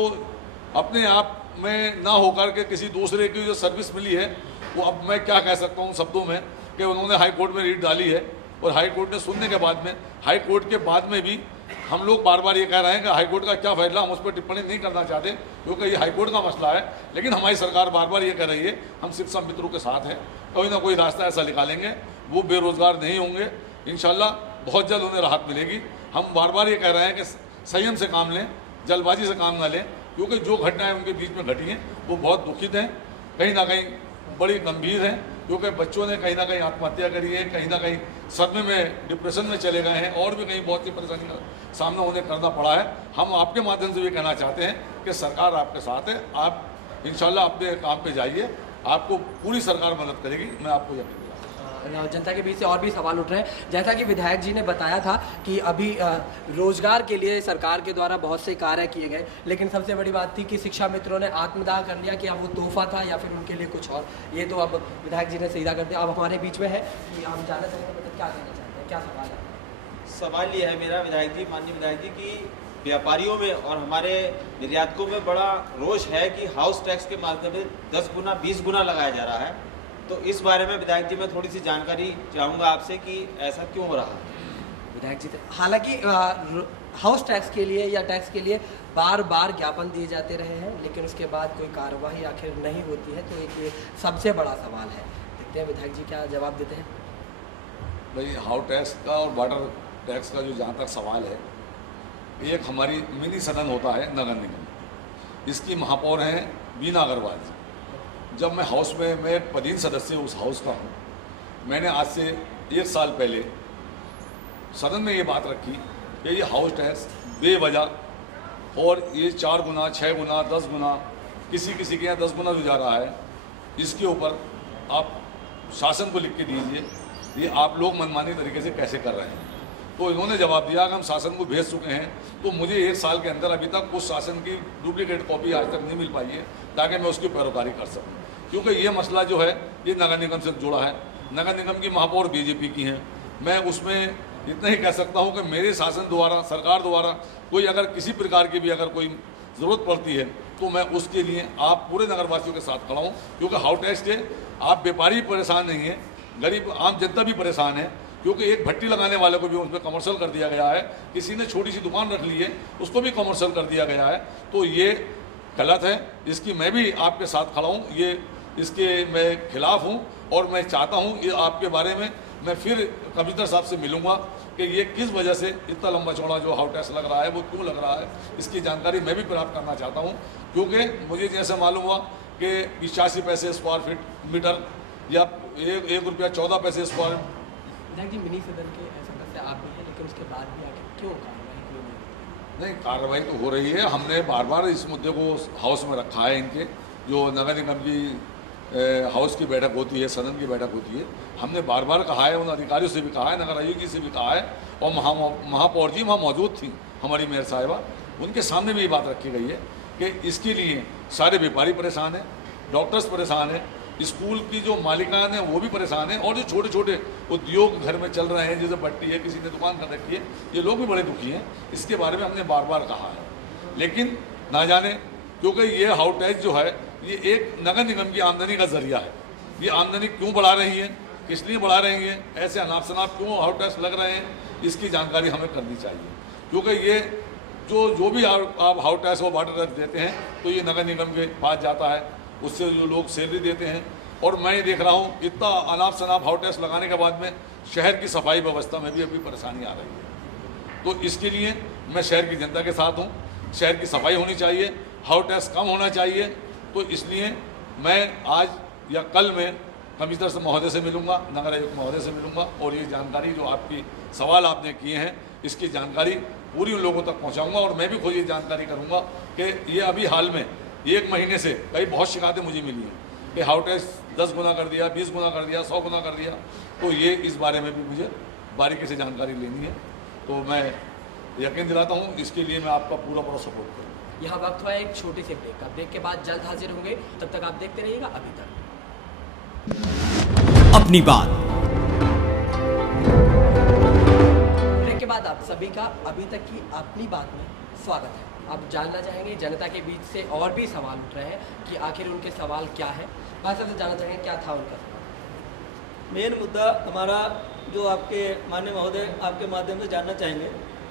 अपने आप में ना होकर के किसी दूसरे की जो सर्विस मिली है, वो अब मैं क्या कह सकता हूँ शब्दों में कि उन्होंने हाई कोर्ट में रीट डाली है और हाई कोर्ट ने सुनने के बाद में, हाई कोर्ट के बाद में भी हम लोग बार बार ये कह रहे हैं कि हाई कोर्ट का क्या फैसला, हम उस पर टिप्पणी नहीं करना चाहते क्योंकि ये हाई कोर्ट का मसला है। लेकिन हमारी सरकार बार बार ये कह रही है हम शिक्षा मित्रों के साथ हैं, कोई ना कोई रास्ता ऐसा निकालेंगे, वो बेरोजगार नहीं होंगे, इंशाल्लाह बहुत जल्द उन्हें राहत मिलेगी। हम बार बार ये कह रहे हैं कि संयम से काम लें, जल्दबाजी से काम ना लें, क्योंकि जो घटनाएं उनके बीच में घटी हैं वो बहुत दुखित हैं, कहीं ना कहीं बड़ी गंभीर हैं, क्योंकि बच्चों ने कहीं ना कहीं आत्महत्या करी है, कहीं ना कहीं सदमे में, डिप्रेशन में चले गए हैं, और भी कहीं बहुत सी परेशानी का सामना उन्हें करना पड़ा है। हम आपके माध्यम से भी कहना चाहते हैं कि सरकार आपके साथ है, आप इंशाल्लाह अपने काम पे जाइए, आपको पूरी सरकार मदद करेगी, मैं आपको यकीन दिलाता हूं। जनता के बीच से और भी सवाल उठ रहे हैं, जैसा कि विधायक जी ने बताया था कि अभी रोजगार के लिए सरकार के द्वारा बहुत से कार्य किए गए, लेकिन सबसे बड़ी बात थी कि शिक्षा मित्रों ने आत्मदाह कर लिया कि अब वो तोहफा था या फिर उनके लिए कुछ और। ये तो अब विधायक जी ने सीधा कर दिया। अब हमारे बीच में है कि हम जानना चाहेंगे मतलब क्या कहना चाहते हैं, क्या सवाल है? सवाल ये है मेरा विधायक जी, माननीय विधायक जी, कि व्यापारियों में और हमारे निर्यातकों में बड़ा रोष है कि हाउस टैक्स के माध्यम से 10 गुना 20 गुना लगाया जा रहा है। तो इस बारे में विधायक जी मैं थोड़ी सी जानकारी चाहूँगा आपसे कि ऐसा क्यों हो रहा है। विधायक जी, हालांकि हाउस टैक्स के लिए या टैक्स के लिए बार बार ज्ञापन दिए जाते रहे हैं, लेकिन उसके बाद कोई कार्रवाई आखिर नहीं होती है, तो एक ये सबसे बड़ा सवाल है। देखते हैं विधायक जी क्या जवाब देते हैं। भाई हाउस टैक्स का और वाटर टैक्स का जो जहाँ तक सवाल है, एक हमारी मिनी सदन होता है नगर निगम, इसकी महापौर हैं बीना अग्रवाल जी। जब मैं हाउस में, मैं एक पदीन सदस्य उस हाउस का हूँ, मैंने आज से 1 साल पहले सदन में ये बात रखी कि ये हाउस टैक्स बेवजह और ये 4 गुना 6 गुना 10 गुना, किसी किसी के यहाँ 10 गुना जो जा रहा है, इसके ऊपर आप शासन को लिख के दीजिए, ये आप लोग मनमानी तरीके से कैसे कर रहे हैं। तो इन्होंने जवाब दिया कि हम शासन को भेज चुके हैं, तो मुझे 1 साल के अंदर अभी तक उस शासन की डुप्लीकेट कॉपी आज तक नहीं मिल पाई है ताकि मैं उसकी पैरोकारी कर सकूं, क्योंकि ये मसला जो है ये नगर निगम से जुड़ा है। नगर निगम की महापौर बीजेपी की हैं। मैं उसमें इतना ही कह सकता हूं कि मेरे शासन द्वारा, सरकार द्वारा कोई अगर किसी प्रकार की भी अगर कोई ज़रूरत पड़ती है तो मैं उसके लिए आप पूरे नगरवासियों के साथ खड़ा हूँ, क्योंकि हाउस टैक्स के आप व्यापारी परेशान नहीं हैं, गरीब आम जनता भी परेशान है, क्योंकि एक भट्टी लगाने वाले को भी उसमें कमर्शियल कर दिया गया है, किसी ने छोटी सी दुकान रख ली है उसको भी कमर्शियल कर दिया गया है। तो ये गलत है, इसकी मैं भी आपके साथ खड़ा हूँ, ये इसके मैं खिलाफ हूँ, और मैं चाहता हूँ ये आपके बारे में मैं फिर कमिश्नर साहब से मिलूँगा कि ये किस वजह से इतना लंबा चौड़ा जो हाउस टैक्स लग रहा है वो क्यों लग रहा है, इसकी जानकारी मैं भी प्राप्त करना चाहता हूँ। क्योंकि मुझे जैसे मालूम हुआ कि 85 पैसे स्क्वायर फीट मीटर या 1 रुपया 14 पैसे स्क्वायर। विधायक जी, मिनी सदन के सदस्य आप भी हैं, लेकिन उसके बाद भी आखिर क्यों कार्रवाई क्यों नहीं? कार्रवाई तो हो रही है, हमने बार बार इस मुद्दे को हाउस में रखा है। इनके जो नगर निगम की हाउस की बैठक होती है, सदन की बैठक होती है, हमने बार बार कहा है, उन अधिकारियों से भी कहा है, नगर आयुक्त जी से भी कहा है, और महापौर जी वहाँ मौजूद थी, हमारी मेयर साहिबा, उनके सामने भी ये बात रखी गई है कि इसके लिए सारे व्यापारी परेशान हैं, डॉक्टर्स परेशान हैं, स्कूल की जो मालिकान है वो भी परेशान है, और जो छोटे छोटे उद्योग घर में चल रहे हैं, जैसे भट्टी है, किसी ने दुकान कर रखी है, ये लोग भी बड़े दुखी हैं। इसके बारे में हमने बार बार कहा है, लेकिन ना जाने क्योंकि ये हाउस टैक्स जो है ये एक नगर निगम की आमदनी का जरिया है, ये आमदनी क्यों बढ़ा रही है, किस लिए बढ़ा रही है, ऐसे अनाप शनाप क्यों हाउस टैक्स लग रहे हैं, इसकी जानकारी हमें करनी चाहिए। क्योंकि ये जो भी आप हाउस टैक्स और वाटर टैक्स देते हैं तो ये नगर निगम के पास जाता है, उससे जो लोग सैलरी देते हैं। और मैं ये देख रहा हूँ इतना अनाप शनाप हाउस टैक्स लगाने के बाद में शहर की सफाई व्यवस्था में भी अभी परेशानी आ रही है। तो इसके लिए मैं शहर की जनता के साथ हूँ, शहर की सफाई होनी चाहिए, हाउस टैक्स कम होना चाहिए। तो इसलिए मैं आज या कल में कमिश्नर से महोदय से मिलूंगा, नगर आयुक्त महोदय से मिलूंगा, और ये जानकारी जो आपकी सवाल आपने किए हैं इसकी जानकारी पूरी उन लोगों तक पहुंचाऊंगा। और मैं भी खुद ये जानकारी करूंगा कि ये अभी हाल में 1 महीने से कई बहुत शिकायतें मुझे मिली हैं कि हाउस टैक्स 10 गुना कर दिया, 20 गुना कर दिया, 100 गुना कर दिया। तो ये इस बारे में भी मुझे बारीकी से जानकारी लेनी है, तो मैं यकीन दिलाता हूँ इसके लिए मैं आपका पूरा सपोर्ट करूँगा। यहाँ वक्त हुआ एक छोटे से ब्रेक का, ब्रेक के बाद जल्द हाजिर होंगे, तब तक आप देखते रहिएगा अभी तक अपनी बात। ब्रेक के बाद आप सभी का अभी तक की अपनी बात में स्वागत है। अब जानना चाहेंगे, जनता के बीच से और भी सवाल उठ रहे हैं कि आखिर उनके सवाल क्या है। भाई साहब से जानना चाहेंगे क्या था उनका सवाल। मेन मुद्दा हमारा जो आपके माननीय महोदय आपके माध्यम से जानना चाहेंगे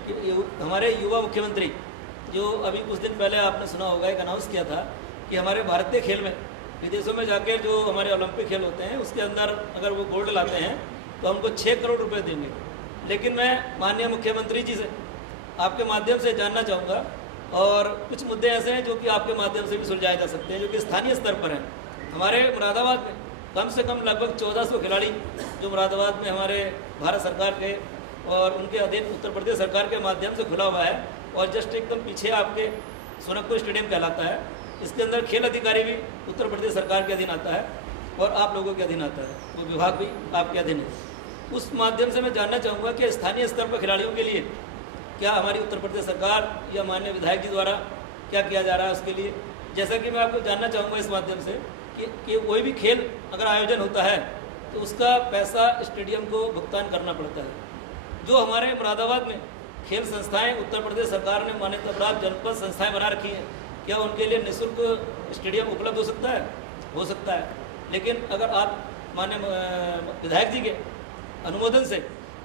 कि हमारे युवा मुख्यमंत्री जो अभी कुछ दिन पहले आपने सुना होगा एक अनाउंस किया था कि हमारे भारतीय खेल में विदेशों में जाके जो हमारे ओलंपिक खेल होते हैं उसके अंदर अगर वो गोल्ड लाते हैं तो हमको 6 करोड़ रुपए देंगे। लेकिन मैं माननीय मुख्यमंत्री जी से आपके माध्यम से जानना चाहूँगा, और कुछ मुद्दे ऐसे हैं जो कि आपके माध्यम से भी सुलझाए जा सकते हैं जो कि स्थानीय स्तर पर हैं। हमारे मुरादाबाद में कम से कम लगभग 1400 खिलाड़ी जो मुरादाबाद में हमारे भारत सरकार के और उनके अधीन उत्तर प्रदेश सरकार के माध्यम से खुला हुआ है, और जस्ट एकदम पीछे आपके सोनकपुर स्टेडियम कहलाता है। इसके अंदर खेल अधिकारी भी उत्तर प्रदेश सरकार के अधीन आता है और आप लोगों के अधीन आता है, वो विभाग भी आपके अधीन है। उस माध्यम से मैं जानना चाहूँगा कि स्थानीय स्तर पर खिलाड़ियों के लिए क्या हमारी उत्तर प्रदेश सरकार या माननीय विधायक जी द्वारा क्या किया जा रहा है उसके लिए। जैसा कि मैं आपको जानना चाहूँगा इस माध्यम से कि कोई भी खेल अगर आयोजन होता है तो उसका पैसा स्टेडियम को भुगतान करना पड़ता है। जो हमारे मुरादाबाद में खेल संस्थाएं उत्तर प्रदेश सरकार ने मान्यता प्राप्त जनपद संस्थाएं बना रखी हैं, क्या उनके लिए निःशुल्क स्टेडियम उपलब्ध हो सकता है? हो सकता है, लेकिन अगर आप माननीय विधायक जी के अनुमोदन से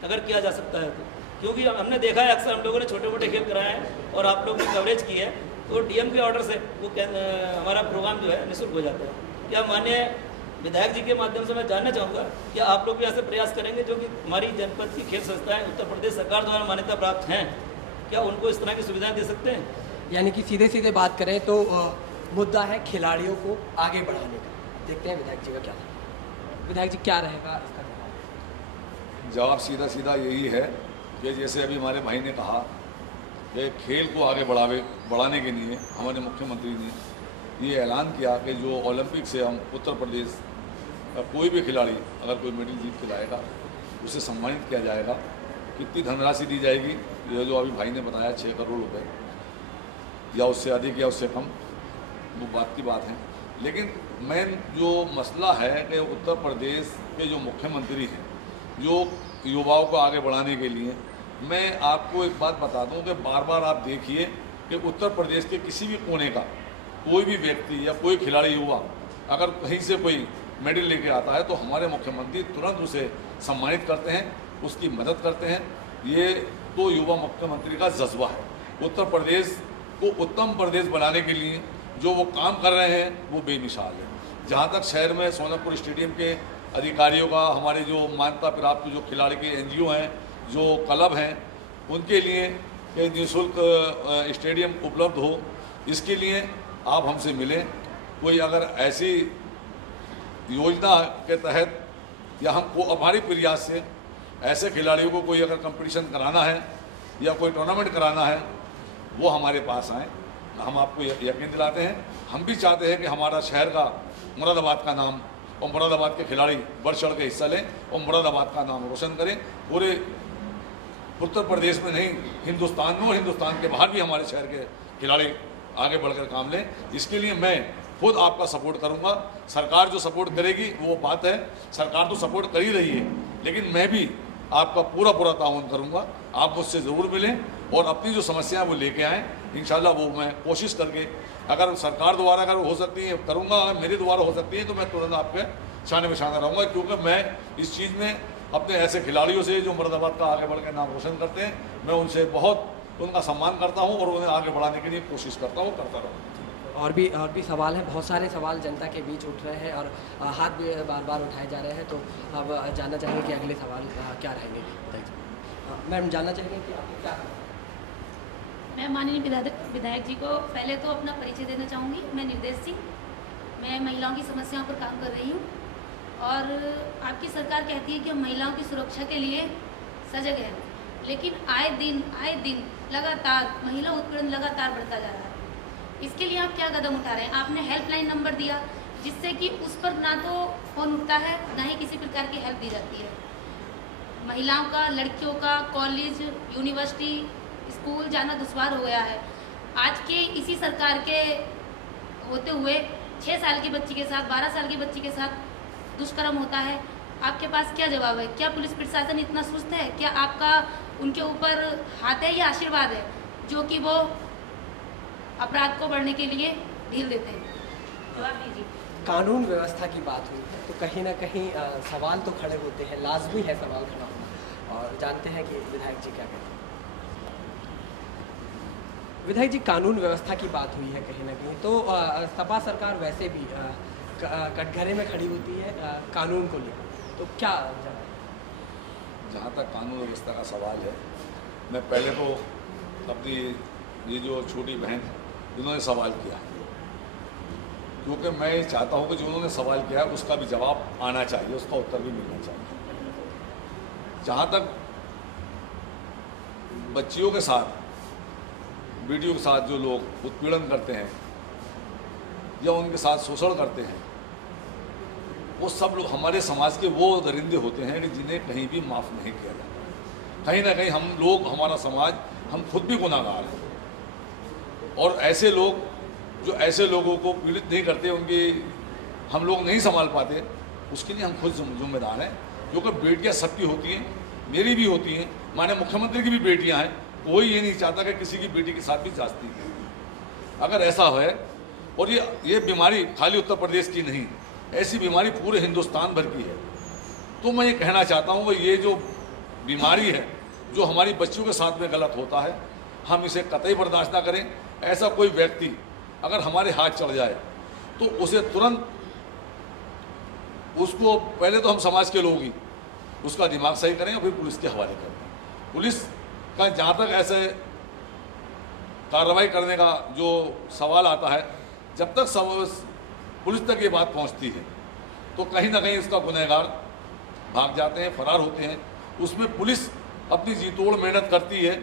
अगर किया जा सकता है तो, क्योंकि हमने देखा है अक्सर हम लोगों ने छोटे मोटे खेल कराए हैं और आप लोग ने कवरेज की है तो डीएम के ऑर्डर से वो हमारा प्रोग्राम जो है निःशुल्क हो जाता है। क्या माननीय विधायक जी के माध्यम से मैं जानना चाहूँगा क्या आप लोग भी ऐसे प्रयास करेंगे जो कि हमारी जनपद की खेल संस्थाएं उत्तर प्रदेश सरकार द्वारा मान्यता प्राप्त हैं, क्या उनको इस तरह की सुविधाएं दे सकते हैं? यानी कि सीधे सीधे बात करें तो मुद्दा है खिलाड़ियों को आगे बढ़ाने का। देखते हैं विधायक जी का क्या है। विधायक जी क्या रहेगा इसका जवाब? सीधा सीधा यही है कि जैसे अभी हमारे भाई ने कहा कि खेल को आगे बढ़ाने के लिए हमारे मुख्यमंत्री ने ये ऐलान किया कि जो ओलंपिक से हम उत्तर प्रदेश का कोई भी खिलाड़ी अगर कोई मेडल जीत के लाएगा उसे सम्मानित किया जाएगा। कितनी धनराशि दी जाएगी ये जो अभी भाई ने बताया 6 करोड़ रुपए या उससे अधिक या उससे कम, वो बात की बात है। लेकिन मेन जो मसला है कि उत्तर प्रदेश के जो मुख्यमंत्री हैं जो युवाओं को आगे बढ़ाने के लिए, मैं आपको एक बात बता दूं कि बार बार आप देखिए कि उत्तर प्रदेश के किसी भी कोने का कोई भी व्यक्ति या कोई खिलाड़ी युवा अगर कहीं से कोई मेडल लेके आता है तो हमारे मुख्यमंत्री तुरंत उसे सम्मानित करते हैं, उसकी मदद करते हैं। ये तो युवा मुख्यमंत्री का जज्बा है। उत्तर प्रदेश को उत्तम प्रदेश बनाने के लिए जो वो काम कर रहे हैं वो बेमिसाल है। जहाँ तक शहर में सोनकपुर स्टेडियम के अधिकारियों का, हमारे जो मान्यता प्राप्त जो खिलाड़ी के एनजीओ हैं, जो क्लब हैं, उनके लिए निःशुल्क स्टेडियम उपलब्ध हो, इसके लिए आप हमसे मिलें। कोई अगर ऐसी योजना के तहत या हमको हमारे प्रयास से ऐसे खिलाड़ियों को कोई अगर कंपटीशन कराना है या कोई टूर्नामेंट कराना है वो हमारे पास आएँ, हम आपको यकीन दिलाते हैं। हम भी चाहते हैं कि हमारा शहर का मुरादाबाद का नाम और मुरादाबाद के खिलाड़ी बढ़ चढ़ के हिस्सा लें और मुरादाबाद का नाम रोशन करें। पूरे उत्तर प्रदेश में नहीं, हिंदुस्तान में और हिंदुस्तान के बाहर भी हमारे शहर के खिलाड़ी आगे बढ़कर काम लें। इसके लिए मैं खुद आपका सपोर्ट करूंगा। सरकार जो सपोर्ट करेगी वो बात है, सरकार तो सपोर्ट कर ही रही है, लेकिन मैं भी आपका पूरा ताउन करूंगा। आप मुझसे ज़रूर मिलें और अपनी जो समस्याएं वो लेके आएँ। इंशाल्लाह वो मैं कोशिश करके अगर सरकार द्वारा अगर हो सकती है करूंगा, अगर मेरे द्वारा हो सकती है तो मैं तुरंत आपके शान में शाना रहूँगा, क्योंकि मैं इस चीज़ में अपने ऐसे खिलाड़ियों से जो मुरादाबाद का आगे बढ़ के नाम रोशन करते हैं, मैं उनसे बहुत उनका सम्मान करता हूं और उन्हें आगे बढ़ाने के लिए कोशिश करता हूं, करता रहूँगा। और भी सवाल हैं, बहुत सारे सवाल जनता के बीच उठ रहे हैं और हाथ भी बार बार उठाए जा रहे हैं। तो अब जानना चाहेंगे कि अगले सवाल क्या रहेंगे। मैम जानना चाहेंगे कि आप क्या? मैं माननीय विधायक जी को पहले तो अपना परिचय देना चाहूँगी। मैं निर्देश सिंह, मैं महिलाओं की समस्याओं पर काम कर रही हूँ और आपकी सरकार कहती है कि हम महिलाओं की सुरक्षा के लिए सजग हैं, लेकिन आए दिन लगातार महिला उत्पीड़न लगातार बढ़ता जा रहा है। इसके लिए आप क्या कदम उठा रहे हैं? आपने हेल्पलाइन नंबर दिया जिससे कि उस पर ना तो फ़ोन उठता है ना ही किसी प्रकार की हेल्प दी जाती है। महिलाओं का, लड़कियों का कॉलेज, यूनिवर्सिटी, स्कूल जाना दुश्वार हो गया है। आज के इसी सरकार के होते हुए 6 साल की बच्ची के साथ, 12 साल की बच्ची के साथ दुष्कर्म होता है। आपके पास क्या जवाब है? क्या पुलिस प्रशासन इतना सुस्त है? क्या आपका उनके ऊपर हाथ है या आशीर्वाद है जो कि वो अपराध को बढ़ने के लिए ढील देते हैं? जवाब दीजिए। कानून व्यवस्था की बात हुई तो कहीं ना कहीं सवाल तो खड़े होते हैं, लाजमी है सवाल खड़ा होना। और जानते हैं कि विधायक जी क्या कहते हैं। विधायक जी, कानून व्यवस्था की बात हुई है कहीं ना कहीं, तो सपा सरकार वैसे भी कटघरे में खड़ी होती है कानून को लेकर, तो क्या जहाँ तक कानून व्यवस्था का सवाल है, मैं पहले तो अपनी ये जो छोटी बहन जिन्होंने सवाल किया, क्योंकि मैं ये चाहता हूँ कि जो उन्होंने सवाल किया है उसका भी जवाब आना चाहिए, उसका उत्तर भी मिलना चाहिए। जहाँ तक बच्चियों के साथ, बेटियों के साथ जो लोग उत्पीड़न करते हैं या उनके साथ शोषण करते हैं, वो सब लोग हमारे समाज के वो दरिंदे होते हैं कि जिन्हें कहीं भी माफ़ नहीं किया जाता। कहीं ना कहीं हम लोग, हमारा समाज, हम खुद भी गुनाहगार हैं, और ऐसे लोग जो ऐसे लोगों को पीड़ित नहीं करते, उनकी हम लोग नहीं संभाल पाते, उसके लिए हम खुद जिम्मेदार हैं। क्योंकि बेटियां सबकी होती हैं, मेरी भी होती हैं, माननीय मुख्यमंत्री की भी बेटियां हैं, कोई ये नहीं चाहता कि किसी की बेटी के साथ भी जाती है। अगर ऐसा है, और ये बीमारी खाली उत्तर प्रदेश की नहीं, ऐसी बीमारी पूरे हिंदुस्तान भर की है, तो मैं ये कहना चाहता हूँ कि ये जो बीमारी है, जो हमारी बच्चियों के साथ में गलत होता है, हम इसे कतई बर्दाश्त ना करें। ऐसा कोई व्यक्ति अगर हमारे हाथ चढ़ जाए तो उसे तुरंत, उसको पहले तो हम समाज के लोग ही उसका दिमाग सही करें और फिर पुलिस के हवाले करें। पुलिस का जहाँ तक ऐसे कार्रवाई करने का जो सवाल आता है, जब तक पुलिस तक ये बात पहुँचती है तो कहीं ना कहीं इसका गुनहगार भाग जाते हैं, फरार होते हैं। उसमें पुलिस अपनी जी तोड़ मेहनत करती है,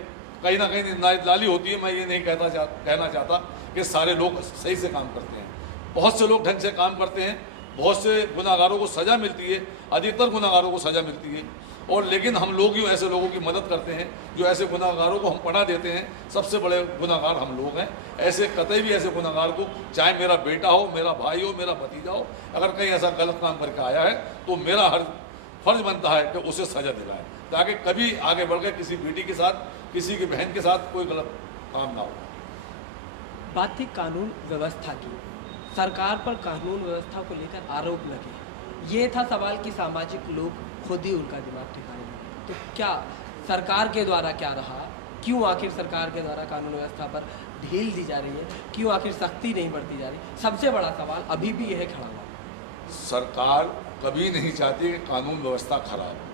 कहीं ना कहीं नाइतलाली होती है। मैं ये नहीं कहना चाहता कि सारे लोग सही से काम करते हैं, बहुत से लोग ढंग से काम करते हैं, बहुत से गुनाहगारों को सज़ा मिलती है, अधिकतर गुनाहगारों को सज़ा मिलती है, और लेकिन हम लोग ही ऐसे लोगों की मदद करते हैं जो ऐसे गुनाहगारों को हम पढ़ा देते हैं। सबसे बड़े गुनाहगार हम लोग हैं। ऐसे कतई भी ऐसे गुनाहगार को, चाहे मेरा बेटा हो, मेरा भाई हो, मेरा भतीजा हो, अगर कहीं ऐसा गलत काम करके आया है तो मेरा हर फर्ज बनता है कि उसे सज़ा दिलाए, ताकि कभी आगे बढ़ के किसी बेटी के साथ, किसी की बहन के साथ कोई गलत काम ना हो। बात थी कानून व्यवस्था की, सरकार पर कानून व्यवस्था को लेकर आरोप लगे, ये था सवाल कि सामाजिक लोग खुद ही उनका दिमाग ठिकाने लगे। तो क्या सरकार के द्वारा क्या रहा, क्यों आखिर सरकार के द्वारा कानून व्यवस्था पर ढील दी जा रही है, क्यों आखिर सख्ती नहीं बरती जा रही? सबसे बड़ा सवाल अभी भी यह खड़ा हुआ। सरकार कभी नहीं चाहती कि कानून व्यवस्था खराब हो,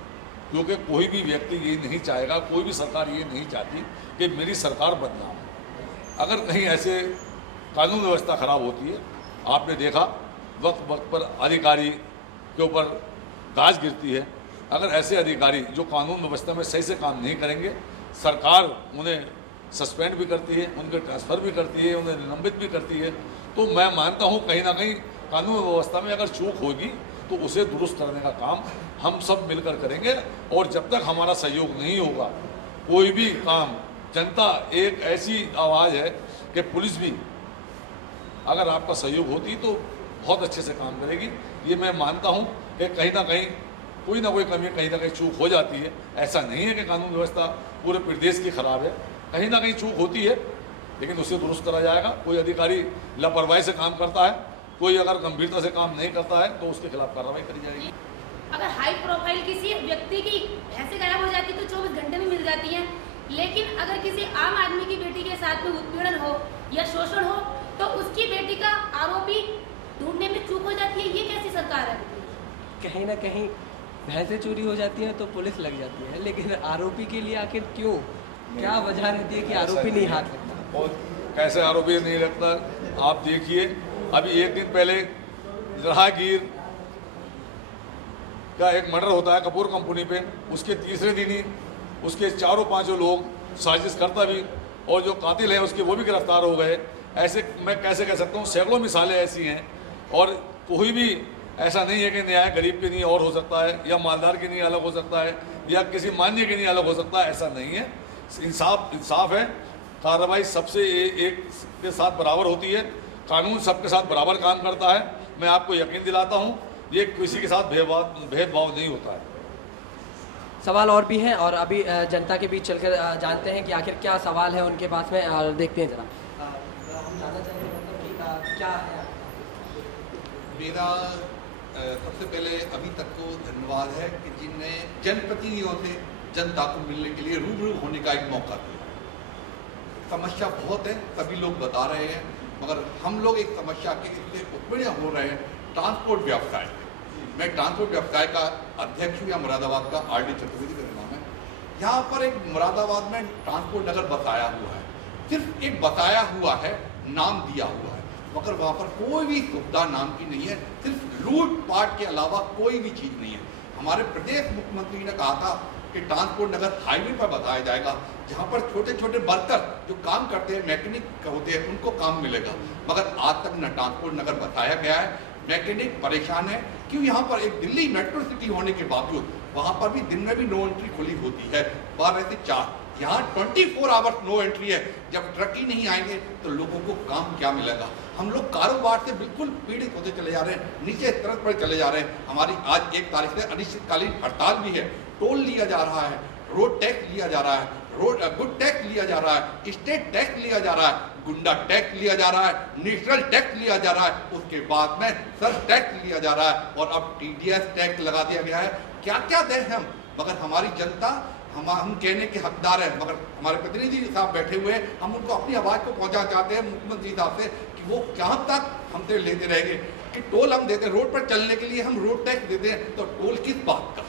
क्योंकि कोई भी व्यक्ति ये नहीं चाहेगा, कोई भी सरकार ये नहीं चाहती कि मेरी सरकार बदनाम हो। अगर कहीं ऐसे कानून व्यवस्था खराब होती है, आपने देखा वक्त वक्त पर अधिकारी के ऊपर गाज गिरती है। अगर ऐसे अधिकारी जो कानून व्यवस्था में सही से काम नहीं करेंगे, सरकार उन्हें सस्पेंड भी करती है, उनके ट्रांसफ़र भी करती है, उन्हें निलंबित भी करती है। तो मैं मानता हूँ कहीं ना कहीं कानून व्यवस्था में अगर चूक होगी तो उसे दुरुस्त करने का काम हम सब मिलकर करेंगे। और जब तक हमारा सहयोग नहीं होगा, कोई भी काम, जनता एक ऐसी आवाज़ है कि पुलिस भी अगर आपका सहयोग होती तो बहुत अच्छे से काम करेगी। ये मैं मानता हूँ कि कहीं ना कोई कमी, कहीं ना कहीं चूक हो जाती है। ऐसा नहीं है कि कानून व्यवस्था पूरे प्रदेश की खराब है, कहीं ना कहीं चूक होती है, लेकिन उसे दुरुस्त करा जाएगा। कोई अधिकारी लापरवाही से काम करता है, कोई अगर गंभीरता से काम नहीं करता है तो उसके खिलाफ कार्रवाई करी जाएगी। अगर हाई प्रोफाइल किसी व्यक्ति की भैंसे गायब हो जाती तो 24 घंटे में मिल जाती हैं, लेकिन अगर किसी आम आदमी की बेटी के साथ में उत्पीड़न हो या शोषण हो तो उसकी बेटी का आरोपी ढूंढने में चूक हो जाती है। ये कैसी सरकार है? कहीं ना कहीं भैंसें चोरी हो जाती हैं तो पुलिस लग जाती है, लेकिन आरोपी के लिए आखिर क्यों, क्या वजह रहती है कि आरोपी नहीं हाथ लगता? और कैसे आरोपी नहीं लगता? आप देखिए, अभी एक दिन पहले राहगीर का एक मर्डर होता है कपूर कंपनी पे, उसके तीसरे दिन ही उसके 4-5 लोग साजिश करता भी और जो कातिल है उसके वो भी गिरफ्तार हो गए। ऐसे मैं कैसे कह सकता हूँ, सैकड़ों मिसालें ऐसी हैं। और कोई भी ऐसा नहीं है कि न्याय गरीब के लिए और हो सकता है, या मालदार के लिए अलग हो सकता है, या किसी मान्य के लिए अलग हो सकता है, ऐसा नहीं है। इंसाफ है, कार्रवाई सबसे एक के साथ बराबर होती है, कानून सबके साथ बराबर काम करता है। मैं आपको यकीन दिलाता हूँ ये किसी के साथ भेदभाव नहीं होता है। सवाल और भी हैं और अभी जनता के बीच चलकर जानते हैं कि आखिर क्या सवाल है उनके पास में, और देखते हैं जरा। हम जानना चाहेंगे मतलब कि क्या है मेरा सबसे पहले अभी तक को धन्यवाद है कि जिनने जनप्रतिनिधियों से जनता को मिलने के लिए रूबरू होने का एक मौका दिया। समस्या बहुत है, सभी लोग बता रहे हैं, मगर हम लोग एक समस्या के इससे उत्पन्न हो रहे हैं, ट्रांसपोर्ट व्यवसाय। मैं ट्रांसपोर्ट व्यवसाय का अध्यक्ष हूँ, या मुरादाबाद का RD चतुर्वेदी का नाम है। यहाँ पर एक मुरादाबाद में ट्रांसपोर्ट नगर बसाया हुआ है, सिर्फ एक बताया हुआ है, नाम दिया हुआ है, मगर वहाँ पर कोई भी सुविधा नाम की नहीं है, सिर्फ लूट पाट के अलावा कोई भी चीज़ नहीं है। हमारे प्रदेश मुख्यमंत्री ने कहा था कि ट्रांसपोर्ट नगर हाईवे पर बताया जाएगा, जहाँ पर छोटे छोटे वर्कर जो काम करते हैं, मैकेनिक होते हैं, उनको काम मिलेगा, मगर आज तक न ट्रांसपोर्ट नगर बताया गया है। मैकेनिक परेशान है, क्यों? यहाँ पर एक दिल्ली मेट्रो सिटी होने के बावजूद वहाँ पर भी दिन में भी नो एंट्री खुली होती है, 12 से 4। यहाँ 24 आवर्स नो एंट्री है। जब ट्रक ही नहीं आएंगे तो लोगों को काम क्या मिलेगा? हम लोग कारोबार से बिल्कुल पीड़ित होते चले जा रहे हैं, नीचे स्तर पर चले जा रहे हैं। हमारी आज 1 तारीख से अनिश्चितकालीन हड़ताल भी है। टोल लिया जा रहा है, रोड टैक्स लिया जा रहा है, गुड टैक्स लिया जा रहा है, स्टेट टैक्स लिया जा रहा है, गुंडा टैक्स लिया जा रहा है, नेशनल टैक्स लिया जा रहा है, उसके बाद में सेल्फ टैक्स लिया जा रहा है, और अब TDS टैक्स लगा दिया गया है। क्या क्या दें हम? मगर हमारी जनता, हम कहने के हकदार हैं, मगर हमारे प्रतिनिधि साहब बैठे हुए हैं, हम उनको अपनी आवाज़ को पहुंचा चाहते हैं मुख्यमंत्री साहब से कि वो कहाँ तक हमसे लेते रहेंगे। कि टोल हम देते हैं, रोड पर चलने के लिए हम रोड टैक्स देते हैं, तो टोल किस बात का?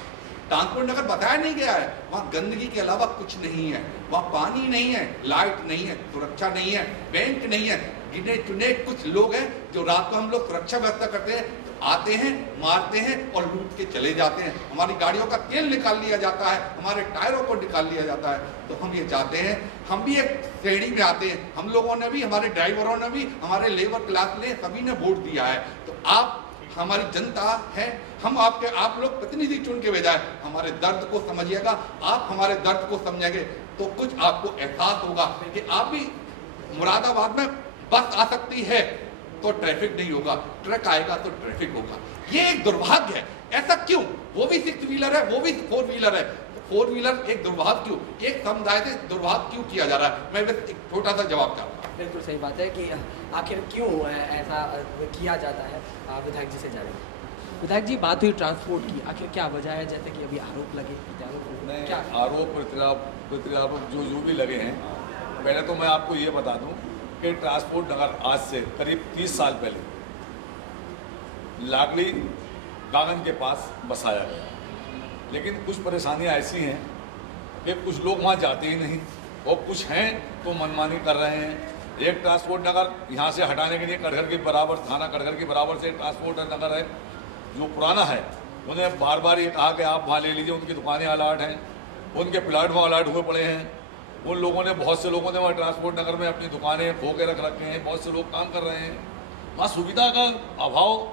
ट्रांसपोर्ट नगर बताया नहीं गया है, वहाँ गंदगी के अलावा कुछ नहीं है, वहाँ पानी नहीं है, लाइट नहीं है, सुरक्षा नहीं है, बैंक नहीं है। गिने चुने कुछ लोग हैं जो रात को हम लोग सुरक्षा व्यवस्था करते हैं, आते हैं, मारते हैं और लूट के चले जाते हैं। हमारी गाड़ियों का तेल निकाल लिया जाता है, हमारे टायरों को निकाल लिया जाता है। तो हम ये चाहते हैं, हम भी एक श्रेणी में आते हैं, हम लोगों ने भी, हमारे ड्राइवरों ने भी, हमारे लेबर क्लास ने, सभी ने वोट दिया है। तो आप हमारी जनता है, हम आप लोग प्रतिनिधि चुन के भेजा है, हमारे दर्द को समझिएगा। आप हमारे दर्द को समझेंगे तो कुछ आपको एहसास होगा कि आप भी मुरादाबाद में बस आ सकती है तो ट्रैफिक नहीं होगा, ट्रक आएगा तो ट्रैफिक होगा। ये एक दुर्भाग्य है। ऐसा क्यों? वो भी 6 व्हीलर है, वो भी 4 व्हीलर है, 4 व्हीलर एक दुर्भाग्य क्यों? एक समुदाय से दुर्भाग्य क्यों किया जा रहा है? मैं बस एक छोटा सा जवाब चाहूँगा। बिल्कुल सही बात है कि आखिर क्यों ऐसा किया जाता है। विधायक जी से जानेंगे। विधायक जी, बात हुई ट्रांसपोर्ट की, आखिर क्या वजह है? जैसे कि अभी आरोप लगे, क्या आरोप प्रत्यारोप जो भी लगे हैं, पहले तो मैं आपको ये बता दूं कि ट्रांसपोर्ट नगर आज से करीब 30 साल पहले लाकड़ी गागन के पास बसाया गया, लेकिन कुछ परेशानियां ऐसी हैं कि कुछ लोग वहाँ जाते ही नहीं, और कुछ हैं तो मनमानी कर रहे हैं। एक ट्रांसपोर्ट नगर यहाँ से हटाने के लिए कटघर के बराबर, थाना कटघर के बराबर से ट्रांसपोर्ट नगर है जो पुराना है, उन्हें बार बार ये कहा कि आप वहाँ ले लीजिए, उनकी दुकानें अलाट हैं, उनके प्लाट वहाँ अलाट हुए पड़े हैं। उन लोगों ने, बहुत से लोगों ने वहाँ ट्रांसपोर्ट नगर में अपनी दुकानें खो के रख रखे हैं, बहुत से लोग काम कर रहे हैं। वहाँ सुविधा का अभाव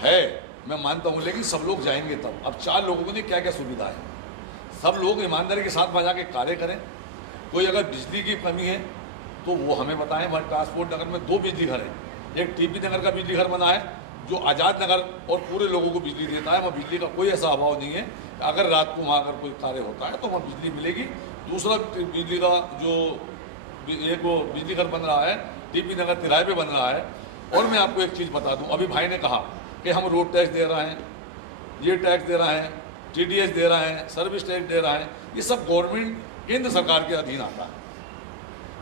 है, मैं मानता हूँ, लेकिन सब लोग जाएंगे तब। अब 4 लोगों को नहीं, क्या क्या सुविधा है, सब लोग ईमानदारी के साथ वहाँ जाके कार्य करें। कोई अगर बिजली की कमी है तो वो हमें बताएं। वहाँ ट्रांसपोर्ट नगर में 2 बिजली घर हैं, एक TP नगर का बिजली घर बना है जो आज़ाद नगर और पूरे लोगों को बिजली देता है। वहाँ बिजली का कोई ऐसा अभाव नहीं है, अगर रात को वहाँ अगर कोई कार्य होता है तो वहाँ बिजली मिलेगी। दूसरा बिजली का जो एक वो बिजली घर बन रहा है TP नगर तिराहे पे बन रहा है। और मैं आपको एक चीज़ बता दूँ, अभी भाई ने कहा कि हम रोड टैक्स दे रहे हैं, ये टैक्स दे रहे हैं, TDS दे रहे हैं, सर्विस टैक्स दे रहे हैं, ये सब गवर्नमेंट केंद्र सरकार के अधीन आता है।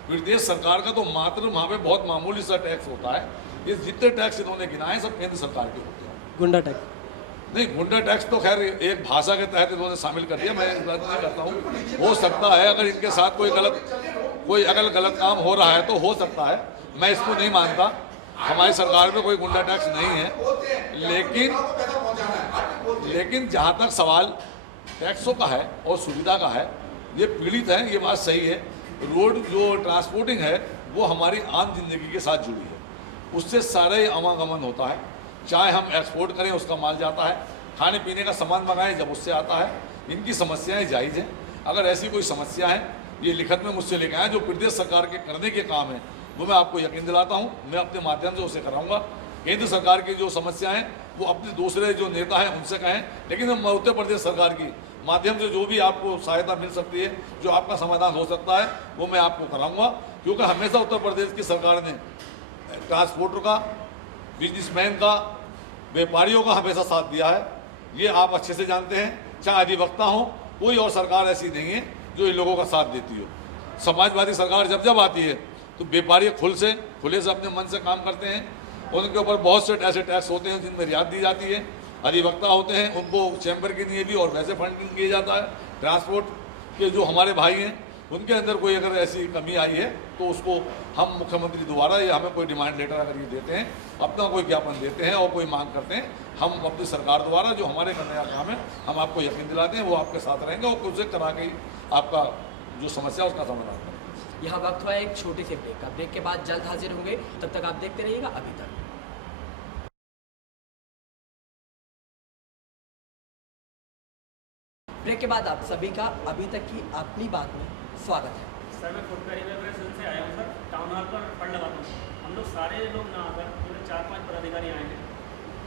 प्रदेश सरकार का तो मात्र वहाँ पे बहुत मामूली सा टैक्स होता है। ये जितने टैक्स इन्होंने गिनाए सब केंद्र सरकार के होते हैं। गुंडा टैक्स नहीं, गुंडा टैक्स तो खैर एक भाषा के तहत इन्होंने शामिल कर दिया, मैं इस बात नहीं करता हूँ। हो सकता है अगर इनके साथ कोई अगर गलत काम हो रहा है तो हो सकता है, मैं इसको नहीं मानता। हमारी सरकार में कोई गुंडा टैक्स नहीं है, लेकिन जहाँ तक सवाल टैक्सों का है और सुविधा का है, ये पीड़ित है, ये बात सही है। रोड जो ट्रांसपोर्टिंग है वो हमारी आम जिंदगी के साथ जुड़ी है, उससे सारा ही आवागमन होता है। चाहे हम एक्सपोर्ट करें उसका माल जाता है, खाने पीने का सामान मंगाएं जब उससे आता है। इनकी समस्याएं जायज़ हैं, अगर ऐसी कोई समस्या है ये लिखत में मुझसे लेकर आए। जो प्रदेश सरकार के करने के काम है वो मैं आपको यकीन दिलाता हूँ, मैं अपने माध्यम से उसे कराऊंगा। केंद्र सरकार की जो समस्याएं वो अपने दूसरे जो नेता हैं उनसे कहें, लेकिन हम उत्तर प्रदेश सरकार की माध्यम से जो भी आपको सहायता मिल सकती है, जो आपका समाधान हो सकता है, वो मैं आपको कराऊंगा। क्योंकि हमेशा उत्तर प्रदेश की सरकार ने ट्रांसपोर्टर का, बिजनेसमैन का, व्यापारियों का हमेशा साथ दिया है। ये आप अच्छे से जानते हैं, चाहे अधिवक्ता हों कोई और सरकार ऐसी नहीं है जो इन लोगों का साथ देती हो। समाजवादी सरकार जब जब आती है तो व्यापारी खुले से अपने मन से काम करते हैं। उनके ऊपर बहुत से ऐसे टैक्स होते हैं जिनमें रियायत दी जाती है। अधिवक्ता होते हैं, उनको चैम्बर के लिए भी और वैसे फंडिंग किया जाता है। ट्रांसपोर्ट के जो हमारे भाई हैं उनके अंदर कोई अगर ऐसी कमी आई है तो उसको हम मुख्यमंत्री द्वारा या हमें कोई डिमांड लेटर अगर ये देते हैं, अपना कोई ज्ञापन देते हैं और कोई मांग करते हैं, हम अपनी सरकार द्वारा जो हमारे करने का काम है हम आपको यकीन दिलाते हैं वो आपके साथ रहेंगे और उसे करा के आपका जो समस्या उसका समाधान करेंगे। यहाँ वक्त हुआ एक छोटे से ब्रेक का। ब्रेक के बाद जल्द हाजिर होंगे, तब तक आप देखते रहिएगा अभी तक। ब्रेक के बाद आप सभी का अभी तक की अपनी बात में स्वागत है। सर मैं फुटकर से आया हूँ सर, टाउन हॉल पर फंड लगाता हूँ। हम लोग सारे लोग ना आकर पूरे 4-5 पदाधिकारी आए हैं,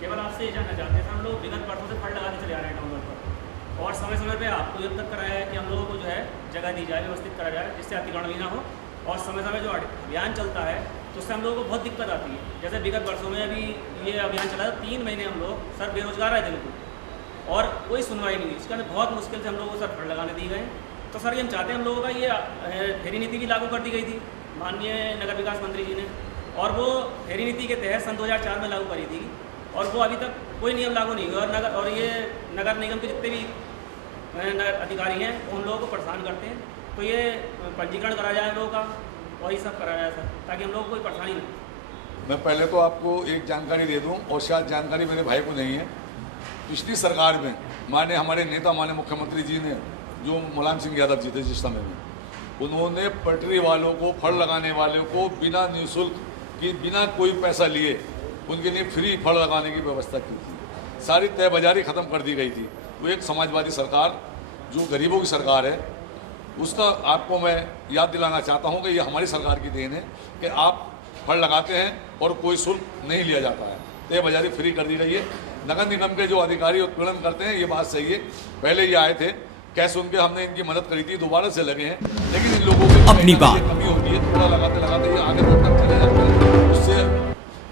केवल आपसे ये जानना चाहते हैं सर, हम लोग विगत वर्षों से फंड लगाते चले आ रहे हैं टाउन हॉल पर और समय समय पे आपको जब तक कराया है कि हम लोगों को जो है जगह दी जाए, व्यवस्थित करा जाए जिससे अतिक्रमण भी ना हो और समय समय जो अभियान चलता है तो उससे हम लोगों को बहुत दिक्कत आती है। जैसे विगत वर्षों में अभी ये अभियान चला था 3 महीने हम लोग सर बेरोजगार रहे बिल्कुल और कोई सुनवाई नहीं हुई। इसके अंदर बहुत मुश्किल से हम लोगों को सर फंड लगाने दिए गए। तो सर ये हम चाहते हैं हम लोगों का ये फेरी नीति भी लागू कर दी गई थी माननीय नगर विकास मंत्री जी ने और वो फेरी नीति के तहत सन 2004 में लागू करी थी और वो अभी तक कोई नियम लागू नहीं हुआ और ये नगर निगम के जितने भी अधिकारी हैं उन लोगों को परेशान करते हैं। तो ये पंजीकरण करा जाए लोगों का और ये सब कराया जाए सर, ताकि हम लोगों को कोई परेशानी नहीं। मैं पहले तो आपको एक जानकारी दे दूं और शायद जानकारी मेरे भाई को नहीं है। पिछली सरकार में माननीय हमारे नेता माननीय मुख्यमंत्री जी ने, जो मुलायम सिंह यादव जी थे जिस समय में, उन्होंने पटरी वालों को, फड़ लगाने वालों को बिना निःशुल्क की, बिना कोई पैसा लिए उनके लिए फ्री फड़ लगाने की व्यवस्था की थी। सारी तय बाजारी ख़त्म कर दी गई थी। वो एक समाजवादी सरकार जो गरीबों की सरकार है, उसका आपको मैं याद दिलाना चाहता हूँ कि ये हमारी सरकार की देन है कि आप फड़ लगाते हैं और कोई शुल्क नहीं लिया जाता है। तय बाजारी फ्री कर दी गई है। नगर निगम के जो अधिकारी उत्पीड़न करते हैं, ये बात सही है, पहले ये आए थे, कैसे उनके हमने इनकी मदद करी थी, दोबारा से लगे हैं, लेकिन इन लोगों की अपनी बात कमी होती है, थोड़ा लगाते लगाते ये आगे बढ़कर चले जाते हैं, उससे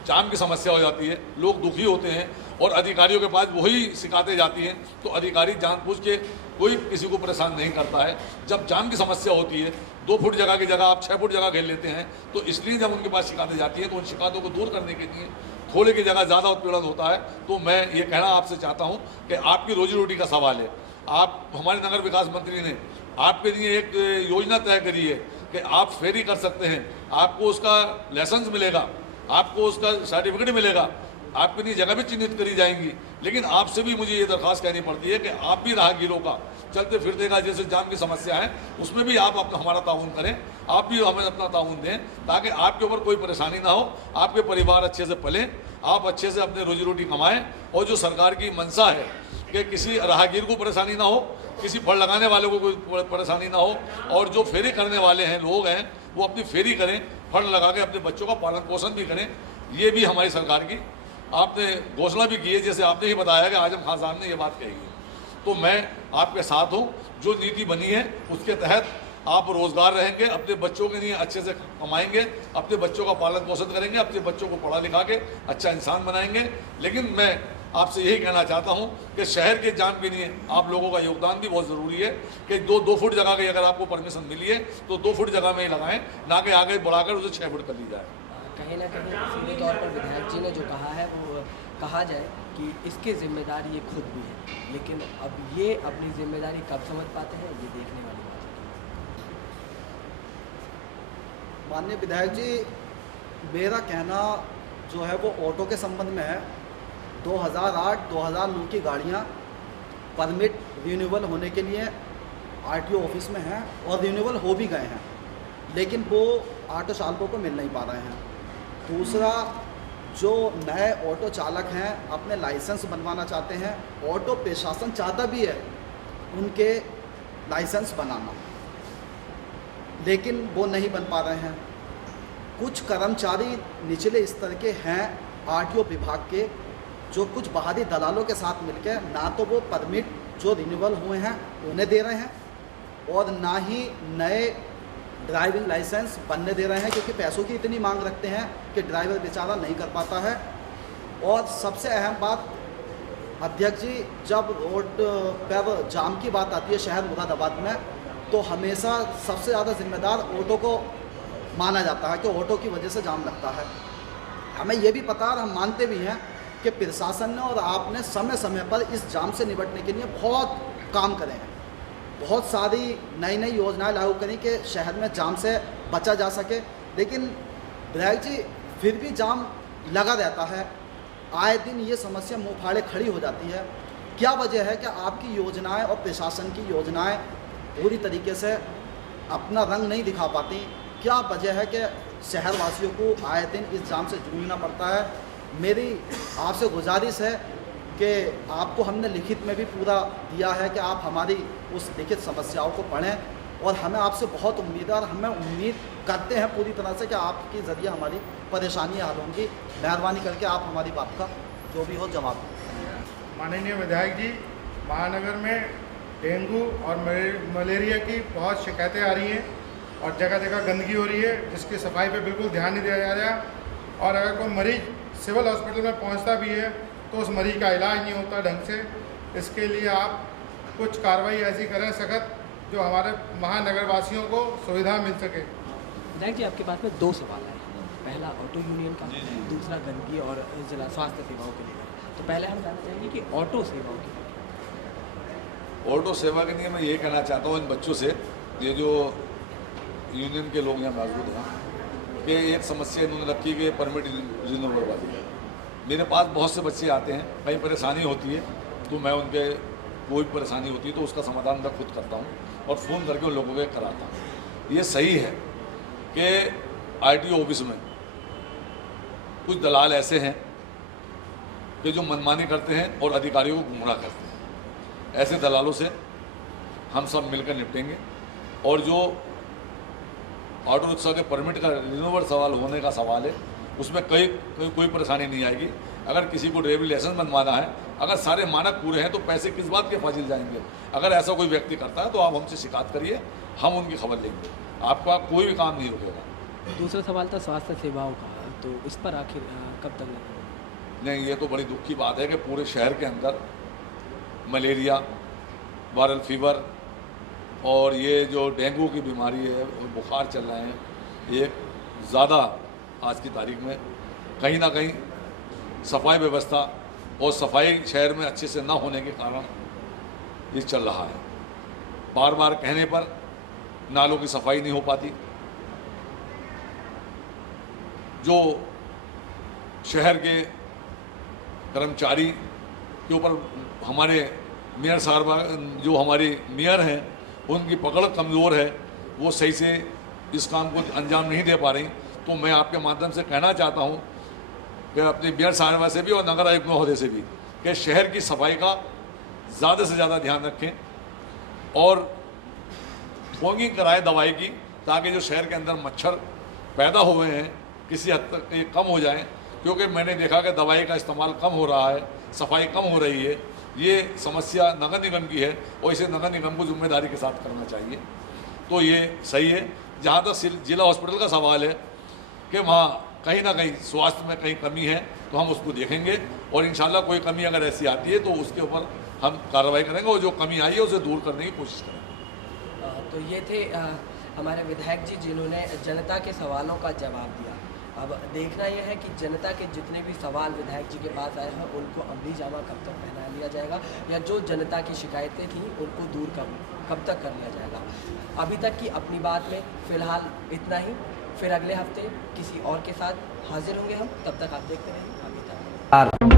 जाम की समस्या हो जाती है, लोग दुखी होते हैं और अधिकारियों के पास वही शिकायतें जाती हैं। तो अधिकारी जानबूझ के कोई किसी को परेशान नहीं करता है। जब जाम की समस्या होती है, 2 फुट जगह की जगह आप 6 फुट जगह घेर लेते हैं, तो इसलिए जब उनके पास शिकायतें जाती हैं तो उन शिकायतों को दूर करने के लिए थोड़े की जगह ज़्यादा उत्पीड़न होता है। तो मैं ये कहना आपसे चाहता हूँ कि आपकी रोजी रोटी का सवाल है। आप, हमारे नगर विकास मंत्री ने आपके लिए एक योजना तय करी है कि आप फेरी कर सकते हैं, आपको उसका लाइसेंस मिलेगा, आपको उसका सर्टिफिकेट मिलेगा, आपके लिए जगह भी चिन्हित करी जाएंगी। लेकिन आपसे भी मुझे ये दरख्वास्त कहनी पड़ती है कि आप भी राहगीरों का, चलते फिरते का जैसे जाम की समस्या है, उसमें भी आप अपना हमारा ताउन करें, आप भी हमें अपना ताउन दें, ताकि आपके ऊपर कोई परेशानी ना हो, आपके परिवार अच्छे से पलें, आप अच्छे से अपने रोजी रोटी कमाएं। और जो सरकार की मंशा है कि किसी राहगीर को परेशानी ना हो, किसी फड़ लगाने वाले को कोई परेशानी ना हो, और जो फेरी करने वाले हैं लोग हैं वो अपनी फेरी करें, फड़ लगा के अपने बच्चों का पालन पोषण भी करें। ये भी हमारी सरकार की आपने घोषणा भी की है, जैसे आपने ही बताया कि आजम खान साहब ने ये बात कही है। तो मैं आपके साथ हूँ। जो नीति बनी है उसके तहत आप रोजगार रहेंगे, अपने बच्चों के लिए अच्छे से कमाएंगे, अपने बच्चों का पालन पोषण करेंगे, अपने बच्चों को पढ़ा लिखा के अच्छा इंसान बनाएंगे। लेकिन मैं आपसे यही कहना चाहता हूं कि शहर के जाम के लिए आप लोगों का योगदान भी बहुत ज़रूरी है कि 2 फुट जगह की अगर आपको परमिशन मिली है तो 2 फुट जगह में ही लगाएं, ना कि आगे बढ़ाकर उसे 6 फुट कर ली जाए। कहीं ना कहीं सीधे तौर पर विधायक जी ने जो कहा है वो कहा जाए कि इसके जिम्मेदार ये खुद भी है, लेकिन अब ये अपनी जिम्मेदारी कब समझ पाते हैं ये देखने वाली बात है। माननीय विधायक जी, मेरा कहना जो है वो ऑटो के संबंध में है। 2008-2009 की गाड़ियाँ परमिट रिन्यूअल होने के लिए आरटीओ ऑफिस में हैं और रिन्यूअल हो भी गए हैं, लेकिन वो ऑटो चालकों को मिल नहीं पा रहे हैं। दूसरा, जो नए ऑटो चालक हैं अपने लाइसेंस बनवाना चाहते हैं, ऑटो प्रशासन चाहता भी है उनके लाइसेंस बनाना, लेकिन वो नहीं बन पा रहे हैं। कुछ कर्मचारी निचले स्तर के हैं आरटीओ विभाग के, जो कुछ बाहरी दलालों के साथ मिलकर ना तो वो परमिट जो रिन्यूअल हुए हैं उन्हें दे रहे हैं और ना ही नए ड्राइविंग लाइसेंस बनने दे रहे हैं, क्योंकि पैसों की इतनी मांग रखते हैं कि ड्राइवर बेचारा नहीं कर पाता है। और सबसे अहम बात, अध्यक्ष जी, जब रोड पर जाम की बात आती है शहर मुरादाबाद में, तो हमेशा सबसे ज़्यादा जिम्मेदार ऑटो को माना जाता है कि ऑटो की वजह से जाम लगता है। हमें ये भी पता और हम मानते भी हैं कि प्रशासन ने और आपने समय समय पर इस जाम से निपटने के लिए बहुत काम करे हैं, बहुत सारी नई नई योजनाएं लागू करी कि शहर में जाम से बचा जा सके। लेकिन विधायक जी, फिर भी जाम लगा रहता है, आए दिन ये समस्या मुँह फाड़े खड़ी हो जाती है। क्या वजह है कि आपकी योजनाएं और प्रशासन की योजनाएं पूरी तरीके से अपना रंग नहीं दिखा पाती? क्या वजह है कि शहरवासियों को आए दिन इस जाम से जूझना पड़ता है? मेरी आपसे गुजारिश है कि आपको हमने लिखित में भी पूरा दिया है कि आप हमारी उस लिखित समस्याओं को पढ़ें, और हमें आपसे बहुत उम्मीद है और हमें उम्मीद करते हैं पूरी तरह से कि आपके ज़रिए हमारी परेशानियाँ हल होंगी। मेहरबानी करके आप हमारी बात का जो भी हो जवाब दें। माननीय विधायक जी, महानगर में डेंगू और मलेरिया की बहुत शिकायतें आ रही हैं और जगह जगह गंदगी हो रही है, जिसकी सफाई पे बिल्कुल ध्यान नहीं दिया जा रहा। और अगर कोई मरीज सिविल हॉस्पिटल में पहुंचता भी है तो उस मरीज का इलाज नहीं होता ढंग से। इसके लिए आप कुछ कार्रवाई ऐसी करें सख्त जो हमारे महानगर वासियों को सुविधा मिल सके। विधायक जी, आपके पास में 2 सवाल है। पहला ऑटो यूनियन का, दूसरा गंदगी और जिला स्वास्थ्य सेवाओं के लिए। तो पहले हम जानना चाहेंगे कि ऑटो सेवाओं के लिए। ऑटो सेवा के लिए मैं ये कहना चाहता हूँ इन बच्चों से, ये जो यूनियन के लोग यहाँ मौजूद हैं, कि एक समस्या इन्होंने रखी कि परमिट रिन्यूअल वाली है। मेरे पास बहुत से बच्चे आते हैं, कहीं परेशानी होती है तो मैं उनके कोई परेशानी होती है तो उसका समाधान मैं खुद करता हूँ और फ़ोन करके उन लोगों को कराता हूँ। ये सही है कि आरटीओ ऑफिस में कुछ दलाल ऐसे हैं कि जो मनमानी करते हैं और अधिकारियों को गुमराह करते हैं। ऐसे दलालों से हम सब मिलकर निपटेंगे और जो ऑटो रिक्शा के परमिट का रिन्यूअल सवाल होने का सवाल है, उसमें कोई परेशानी नहीं आएगी। अगर किसी को ड्राइविंग लाइसेंस बनवाना है, अगर सारे मानक पूरे हैं तो पैसे किस बात के फाजिल जाएंगे। अगर ऐसा कोई व्यक्ति करता है तो आप हमसे शिकायत करिए, हम उनकी खबर लेंगे, आपका कोई भी काम नहीं रुकेगा। दूसरा सवाल था स्वास्थ्य सेवाओं का, तो इस पर आखिर कब तक लगेगा? नहीं, ये तो बड़ी दुख की बात है कि पूरे शहर के अंदर मलेरिया, वायरल फीवर और ये जो डेंगू की बीमारी है और बुखार चल रहे हैं, ये ज़्यादा आज की तारीख में कहीं ना कहीं सफाई व्यवस्था और सफाई शहर में अच्छे से ना होने के कारण ये चल रहा है। बार बार कहने पर नालों की सफाई नहीं हो पाती। जो शहर के कर्मचारी के ऊपर हमारे मेयर साहबा, जो हमारी मेयर हैं, उनकी पकड़ कमज़ोर है, वो सही से इस काम को अंजाम नहीं दे पा रही। तो मैं आपके माध्यम से कहना चाहता हूँ कि अपनी मेयर साहबा से भी और नगर आयुक्त महोदय से भी कि शहर की सफाई का ज़्यादा से ज़्यादा ध्यान रखें और फॉगिंग कराएं दवाई की, ताकि जो शहर के अंदर मच्छर पैदा हुए हैं किसी हद तक ये कम हो जाएं। क्योंकि मैंने देखा कि दवाई का इस्तेमाल कम हो रहा है, सफाई कम हो रही है। ये समस्या नगर निगम की है और इसे नगर निगम को जिम्मेदारी के साथ करना चाहिए। तो ये सही है। जहाँ तक जिला हॉस्पिटल का सवाल है कि वहाँ कहीं ना कहीं स्वास्थ्य में कहीं कमी है तो हम उसको देखेंगे और इंशाल्लाह कोई कमी अगर ऐसी आती है तो उसके ऊपर हम कार्रवाई करेंगे और जो कमी आई है उसे दूर करने की कोशिश करेंगे। तो ये थे हमारे विधायक जी, जिन्होंने जनता के सवालों का जवाब दिया। अब देखना यह है कि जनता के जितने भी सवाल विधायक जी के पास आए हैं उनको अमली जामा कब तक पहना लिया जाएगा, या जो जनता की शिकायतें थीं उनको दूर कब तक कर लिया जाएगा। अभी तक की अपनी बात में फ़िलहाल इतना ही। फिर अगले हफ्ते किसी और के साथ हाजिर होंगे हम। तब तक आप देखते रहिए अभी तक।